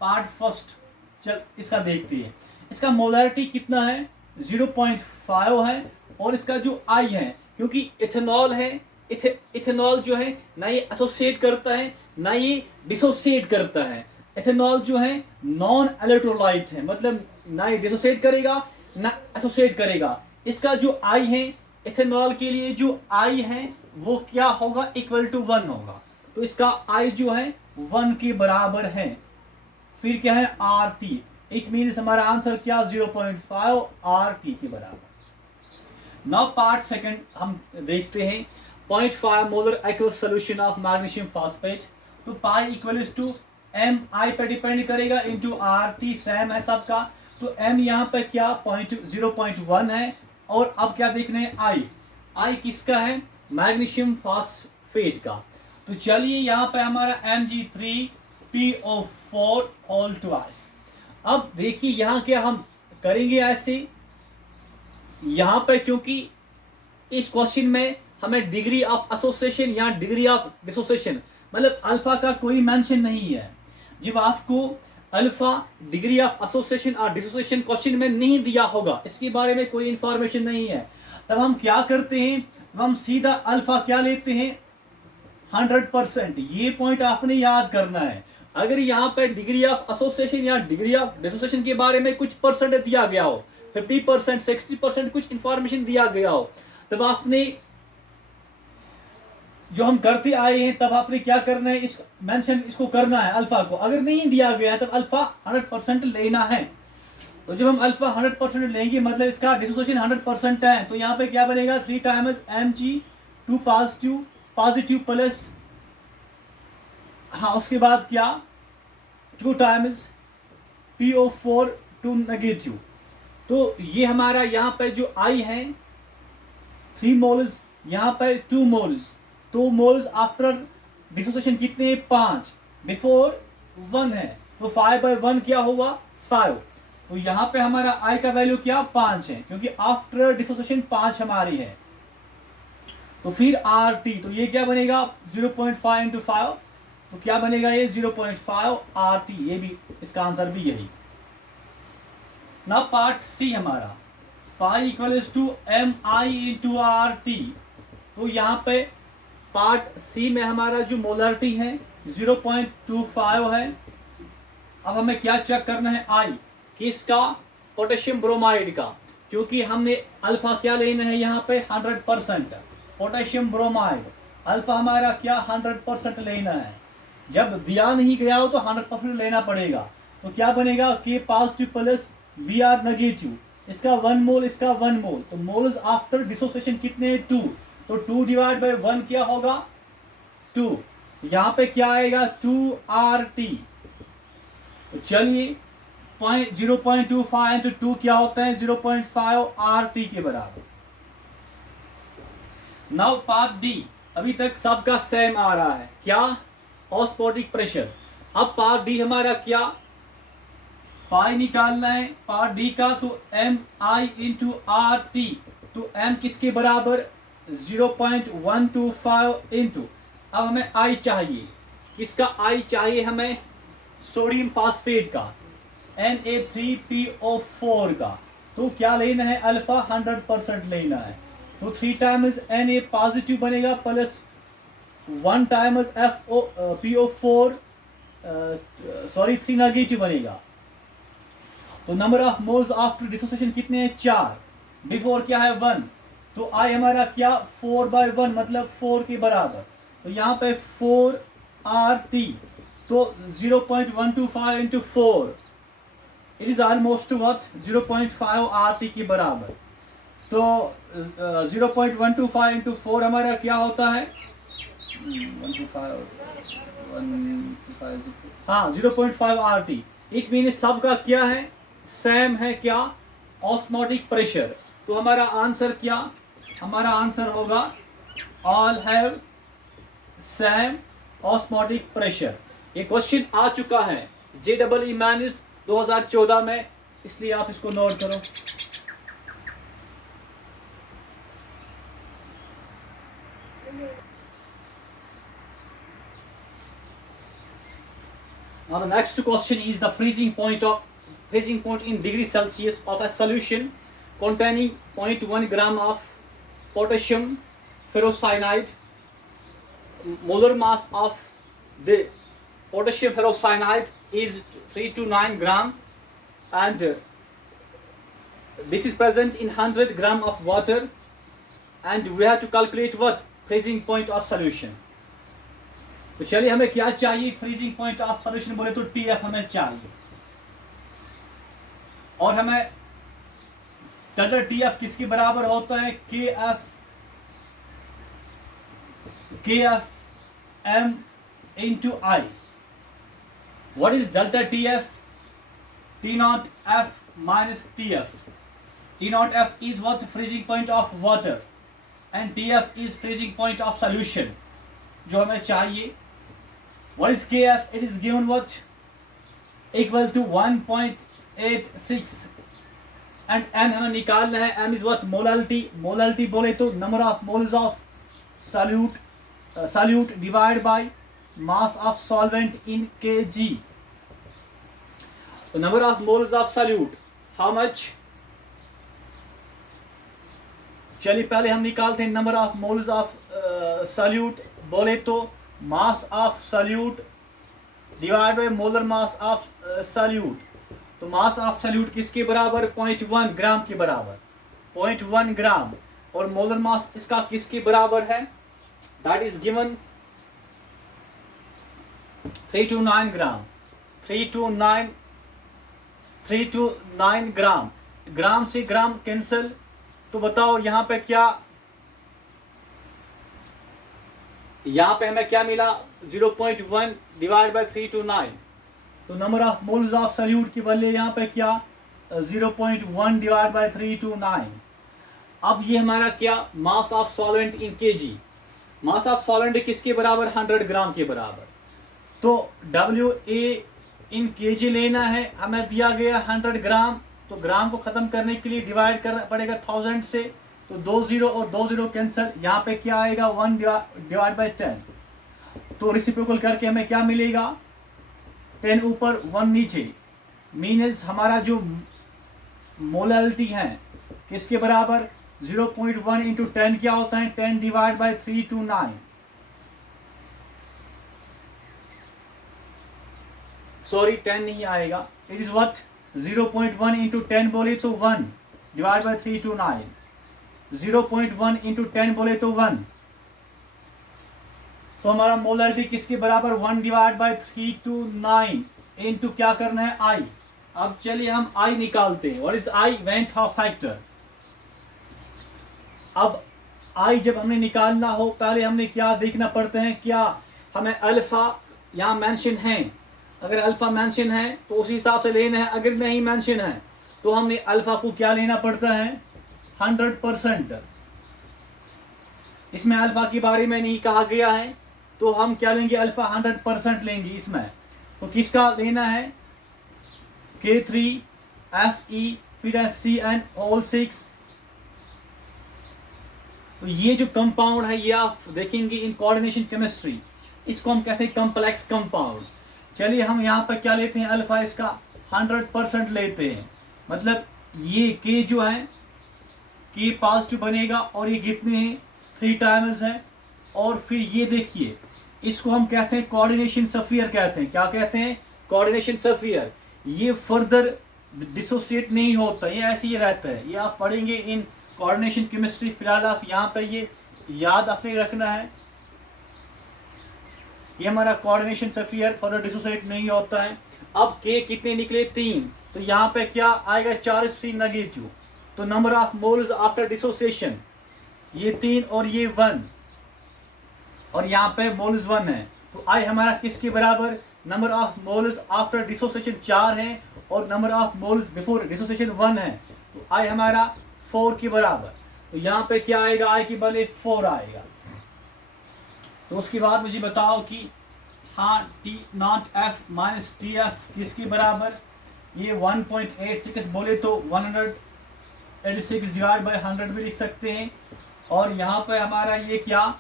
Part first चल इसका देखते हैं, इसका मोलरिटी कितना है 0.5 है और इसका जो I है, क्योंकि इथेनॉल है, इथेनॉल जो है ना ये एसोसिएट करता है ना ये डिसोसिएट करता है। इथेनॉल जो है नॉन इलेक्ट्रोलाइट है, मतलब ना ये डिसोसिएट करेगा ना एसोसिएट करेगा। इसका जो I है इथेनॉल के लिए जो I है वो क्या होगा इक्वल टू 1 होगा, तो इसका I जो है 1 के बराबर है। फिर क्या है RT, इट मीन्स हमारा आंसर क्या 0.5 RT के बराबर। नाउ पार्ट सेकंड हम देखते हैं 0.5 molar aqueous solution of magnesium phosphate. तो पाई इक्वल्स टू MI पे डिपेंड करेगा इंटू RT, सेम है सबका। तो M यहाँ पे क्या 0.1 है और अब क्या देखना है I किसका है मैग्नीशियम फॉस्फेट का। तो चलिए यहाँ पे हमारा Mg3PO4 ऑल ट्वाइस। अब देखिए यहाँ क्या हम करेंगे ऐसे, यहाँ पे क्योंकि इस क्वेश्चन में हमें डिग्री ऑफ एसोसिएशन या डिग्री ऑफ डिसोसिएशन, मतलब अल्फा का कोई मेंशन नहीं है। जब आपको अल्फा, डिग्री ऑफ एसोसिएशन और डिसोसिएशन क्वेश्चन में नहीं दिया होगा, इसके बारे में कोई इंफॉर्मेशन नहीं है, तब हम क्या करते हैं, हम सीधा अल्फा क्या लेते हैं, 100%। ये पॉइंट आपने याद करना है। अगर यहाँ पे डिग्री ऑफ एसोसिएशन या डिग्री ऑफ डिसोसिएशन के बारे में कुछ परसेंट दिया गया हो, 50%, 60% कुछ इंफॉर्मेशन दिया गया हो, तब आपने जो हम करते आए हैं तब आपने क्या करना है, इस मेंशन इसको करना है अल्फा को। अगर नहीं दिया गया तब अल्फा 100% लेना है। तो जब हम अल्फा 100% लेंगे मतलब इसका डिसोसिएशन 100% है, तो यहाँ पे क्या बनेगा, 3 टाइम्स Mg 2 पॉजिटिव प्लस, हाँ उसके बाद क्या, 2 टाइम्स PO4 2 नेगेटिव। तो ये हमारा यहाँ पे जो I है 3 मोल्स, यहाँ पे 2 मोल्स, 2 मोल्स आफ्टर डिसोसिएशन कितने हैं, 5, बिफोर 1 है, तो 5/1 क्या हुआ, 5। तो यहाँ पे हमारा I का वैल्यू क्या, 5 है, क्योंकि आफ्टर डिसोसिएशन 5 हमारी है। तो फिर RT, तो ये क्या बनेगा, 0.5 इंटू 5, तो क्या बनेगा ये 0.5 RT, ये भी इसका आंसर भी यही। ना पार्ट सी हमारा, pi equals to MI into RT। तो यहाँ पे पार्ट सी में हमारा जो मोलरिटी है 0.25 है। अब हमें क्या चेक करना है, I किसका, पोटेशियम ब्रोमाइड का, क्योंकि हमने अल्फा क्या लेना है यहाँ पे 100%, पोटेशियम ब्रोमाइड अल्फा हमारा क्या 100% लेना है। जब दिया नहीं गया हो तो 100% लेना पड़ेगा। तो क्या बनेगा, K positive plus Br negative, इसका 1 मोल, इसका 1 मोल, तो मोल्स आफ्टर डिसोसिएशन कितने, 2, तो 2 डिवाइड बाय 1 क्या होगा, 2। यहाँ पे क्या आएगा, 2RT। तो चलिए 0.25 इंटू 2 क्या होता है, 0.5 RT के बराबर। नाउ पार्ट डी, अभी तक सबका सेम आ रहा है, क्या, ऑस्मोटिक प्रेशर। अब पार्ट डी हमारा क्या, पाई निकालना है पार्ट डी का, तो MI इंटू RT, तो M किसके बराबर, 0.125 इंटू, अब हमें I चाहिए, किसका I चाहिए हमें, सोडियम फास्फेट का, Na3PO4 का। तो क्या लेना है, अल्फा 100% लेना है, तो 3 टाइम्स Na पॉजिटिव बनेगा प्लस 1 टाइम्स PO4 3 नेगेटिव बनेगा। तो number of moles after dissociation कितने हैं, 4, बिफोर क्या है 1, तो I हमारा क्या 4/1 मतलब 4 के बराबर। तो यहाँ पे 4RT, तो 0.125 into 4, it is almost what 0.5 RT के बराबर। तो 0.125 इंटू 4 हमारा क्या होता है, 125, हाँ 0.5 RT। इट मीन सबका क्या है, सेम है, क्या, ऑस्मोटिक प्रेशर। तो हमारा आंसर क्या, हमारा आंसर होगा all have same osmotic pressure. ये क्वेश्चन आ चुका है JEE मैन्स 2014 में, इसलिए आप इसको नोट करो। Now the next question is the freezing point in degree Celsius of a solution containing 0.1 gram of potassium ferrocyanide. Molar mass of the potassium ferrocyanide is 3 to 9 gram, and this is present in 100 gram of water, and we have to calculate what, freezing point of solution. तो चलिए हमें क्या चाहिए, freezing point of solution बोले तो TF हमें चाहिए, और हमें डेल्टा TF किसके बराबर होता है, KF M into I। What is delta TF, T0F minus TF। T0F is what, freezing point of water, and TF is freezing point of solution जो हमें चाहिए। What is KF? It is given what, equal to 1.86, and M हमें निकालना है, M is what, molality. Molality बोले तो number of moles of solute divided by mass of solvent in kg. So number of moles of solute, how much? चलिए पहले हम निकालते हैं number of moles of solute. बोले तो mass of solute divide by molar mass of solute. तो mass of solute किसके बराबर? 0.1 ग्राम के बराबर, 0.1 ग्राम। और मोलर मास इसका किसके बराबर है? दैट इज गिवन 329 ग्राम, 329 ग्राम। ग्राम से ग्राम कैंसिल, तो बताओ यहाँ पे क्या, यहाँ पे हमें क्या मिला? 0.1 डिवाइड बाय 329। तो number of moles of solute के बदले यहाँ पे क्या 0.1 डिवाइड बाय 329। अब ये हमारा क्या? Mass of solvent in KG. Mass of solvent किसके बराबर? 100 ग्राम के बराबर। तो WA इन केजी लेना है, हमें दिया गया 100 ग्राम। तो ग्राम को खत्म करने के लिए डिवाइड करना पड़ेगा 1000 से। तो 2 0 और 2 0 कैंसिल, यहाँ पे क्या आएगा? 1 डिवाइड बाय 10। तो रेसिप्रोकल करके हमें क्या मिलेगा? 10 ऊपर 1 नीचे, मीन्स हमारा जो मोलालिटी है किसके बराबर? 0.1 इंटू 10 क्या होता है? 10 डिवाइड बाय 329। सॉरी 10 नहीं आएगा, इट इज व्हाट? 0.1 इंटू 10 बोले तो 1 डिवाइड बाय 329। 0.1 इंटू 10 बोले तो 1। तो हमारा मोलारिटी किसके बराबर? 1 डिवाइड बाय 329 इंटू क्या करना है? I। अब चलिए हम I निकालते हैं। What is I? Went half factor. अब I जब हमने निकालना हो, पहले हमने क्या देखना पड़ता है? क्या हमें अल्फा यहाँ मेंशन है? अगर अल्फा मेंशन है तो उसी हिसाब से लेना है, अगर नहीं मेंशन है तो हमने अल्फा को क्या लेना पड़ता है? 100%। इसमें अल्फा के बारे में नहीं कहा गया है, तो हम क्या लेंगे? अल्फा 100% लेंगे इसमें। तो किसका लेना है? K3FE फिर CN होल 6। तो ये जो कंपाउंड है ये आप देखेंगे इन कोऑर्डिनेशन केमिस्ट्री, इसको हम कहते हैं कॉम्प्लेक्स कंपाउंड। चलिए हम यहाँ पर क्या लेते हैं? अल्फा इसका 100% लेते हैं। मतलब ये K जो है K पॉजिटिव बनेगा, और ये कितने हैं? 3 टाइम्स है। और फिर ये देखिए, इसको हम कहते हैं कोऑर्डिनेशन स्फीयर कहते हैं। क्या कहते हैं? Coordination sphere. ये फर्दर डिसोसिएट नहीं होता, ये ऐसे ही रहता है। ये आप पढ़ेंगे इन कोऑर्डिनेशन केमिस्ट्री। फिलहाल आप यहाँ पे ये याद आपने रखना है, ये हमारा कोऑर्डिनेशन स्फीयर फर्दर डिसोसिएट नहीं होता है। अब K कितने निकले? 3। तो यहाँ पे क्या आएगा? Charge free negative. तो number of moles after dissociation ये 3 और ये 1, और यहाँ पे मोल्स 1 है। तो I हमारा किसके बराबर? Number of moles after dissociation 4 है, और number of moles before dissociation 1 है। तो I हमारा 4 के बराबर। तो यहाँ पे क्या आएगा? I के बदले 4 आएगा। तो उसके बाद मुझे बताओ कि हाँ T0F माइनस TF किसके बराबर? ये 1.86 बोले तो 186 डिवाइड बाय 100 भी लिख सकते हैं। और यहाँ पे हमारा ये क्या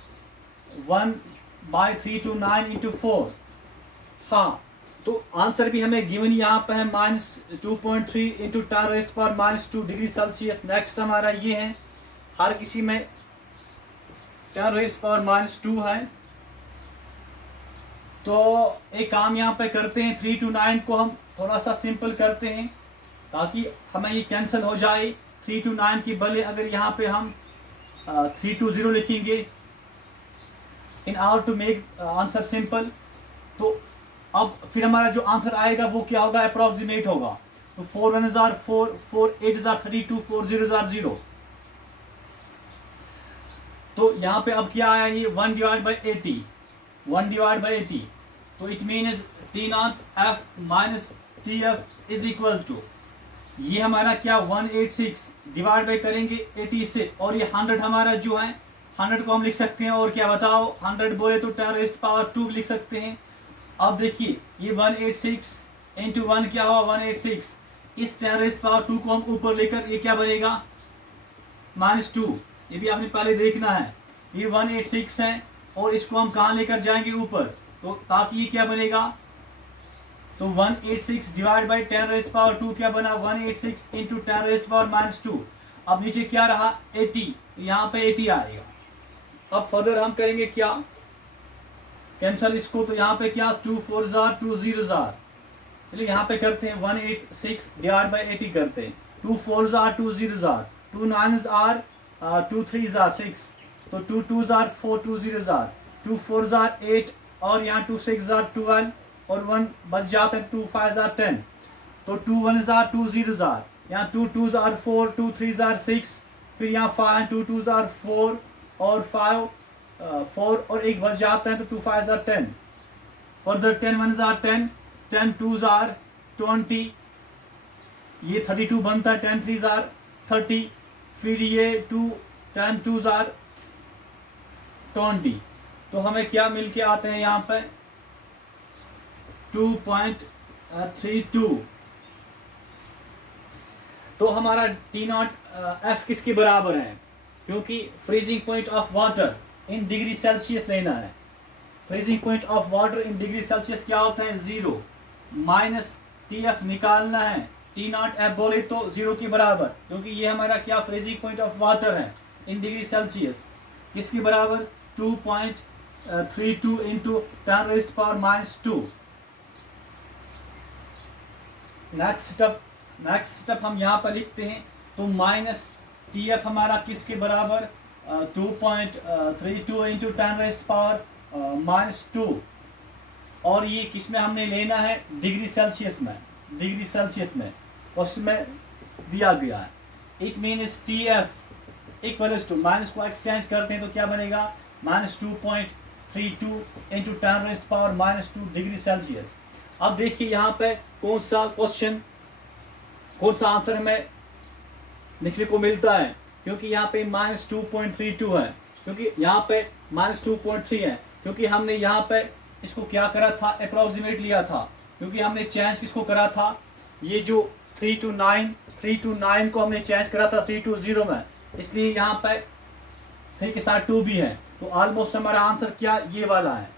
1/329 इंटू 4। हाँ, तो आंसर भी हमें गिवन यहाँ पे है -2.3 इंटू 10⁻² डिग्री सेल्सियस। नेक्स्ट हमारा ये है, हर किसी में 10⁻² है। तो एक काम यहाँ पे करते हैं, 329 को हम थोड़ा सा सिंपल करते हैं ताकि हमें ये कैंसिल हो जाए। 329 की बदले अगर यहाँ पे हम 320 लिखेंगे in order to make answer simple, तो अब फिर हमारा जो आंसर आएगा वो क्या होगा? अप्रॉक्सीमेट होगा। तो 4 1 4, 4 8 32, 4 0 0। तो यहाँ पे अब क्या आया? ये 1 डिवाइड बाई 80, 1 डिवाइड बाई 80। तो it means T0F minus TF is equal to, ये हमारा क्या 186 डिवाइड बाई करेंगे 80 से, और ये 100 हमारा जो है 100 को हम लिख सकते हैं। और क्या बताओ? 100 बोले तो 10⁻² लिख सकते हैं। अब देखिए ये 186 इंटू 1 क्या हुआ? 186। इस 10⁻² को हम ऊपर लेकर ये क्या बनेगा? -2। ये भी आपने पहले देखना है। ये 186 है और इसको हम कहाँ लेकर जाएंगे ऊपर, तो ताकि ये क्या बनेगा, तो 186 डिवाइड बाई 10 रेज़्ड पावर 2 क्या बना 186 इंटू 10 रेज़्ड पावर -2। अब नीचे क्या रहा 80, तो यहाँ पे 80 आएगा। अब फर्दर हम करेंगे क्या, कैंसल इसको, तो यहाँ पे क्या 2 4 जार 2 0 जार, चलिए यहाँ पे करते हैं 186 डिवाइड बाई 80 करते हैं, 2 4 जार 2 0 जार, 2 9 जार 2 3 जार 6, तो 2 2 जार 4 2 0 जार, 2 4 जार 8 और यहाँ 2 6 जार 12 और 1 बच जाता है, 2 5 जार 10, तो 2 1 जार 2 0 जार, यहाँ 2 2 जार 4 2 3 जार 6, फिर यहाँ 5 2 2 जार 4 और 5 4 और 1 बच जाता है, तो 2 5 जार 10, फर्दर 10 1 जार 10, 10 2 जार 20, ये 32 बनता है, 10 3 जार 30, फिर ये 10 2 जार 20, तो हमें क्या मिल के आते हैं यहाँ पे 2.32। तो हमारा T0 F किसके बराबर है, क्योंकि freezing point of water in degree Celsius लेना है। Freezing point of water in degree Celsius क्या होता है 0 माइनस TF निकालना है, T0 F बोले तो 0 के बराबर, क्योंकि ये हमारा क्या फ्रीजिंग पॉइंट ऑफ वाटर है इन डिग्री सेल्सियस, किसके बराबर 2.32 into 10 raised power -2। Next step हम यहाँ पर लिखते हैं, तो माइनस TF हमारा किसके बराबर 2.32 इंटू 10 रेज़्ड पावर -2, और ये किस में हमने लेना है डिग्री सेल्सियस में, डिग्री सेल्सियस में क्वेश्चन में दिया गया है। It means TF equals to minus को एक्सचेंज करते हैं तो क्या बनेगा -2.32 into 10 raised power -2 degree Celsius. अब देखिए यहाँ पे कौन सा क्वेश्चन, कौन सा आंसर हमें लिखने को मिलता है, क्योंकि यहाँ पे -2.32 है, क्योंकि यहाँ पे -2.3 है, क्योंकि हमने यहाँ पे इसको क्या करा था अप्रॉक्सीमेट लिया था, क्योंकि हमने चेंज किसको करा था, ये जो 3 to 9 को हमने चेंज करा था 3 to 0 में, इसलिए यहाँ पे 3 के साथ 2 भी है, तो ऑलमोस्ट हमारा आंसर क्या ये वाला है,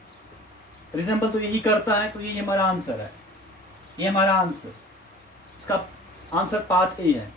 रिजेंबल तो यही करता है, तो ये हमारा आंसर है, ये हमारा आंसर, इसका आंसर पार्ट ए है।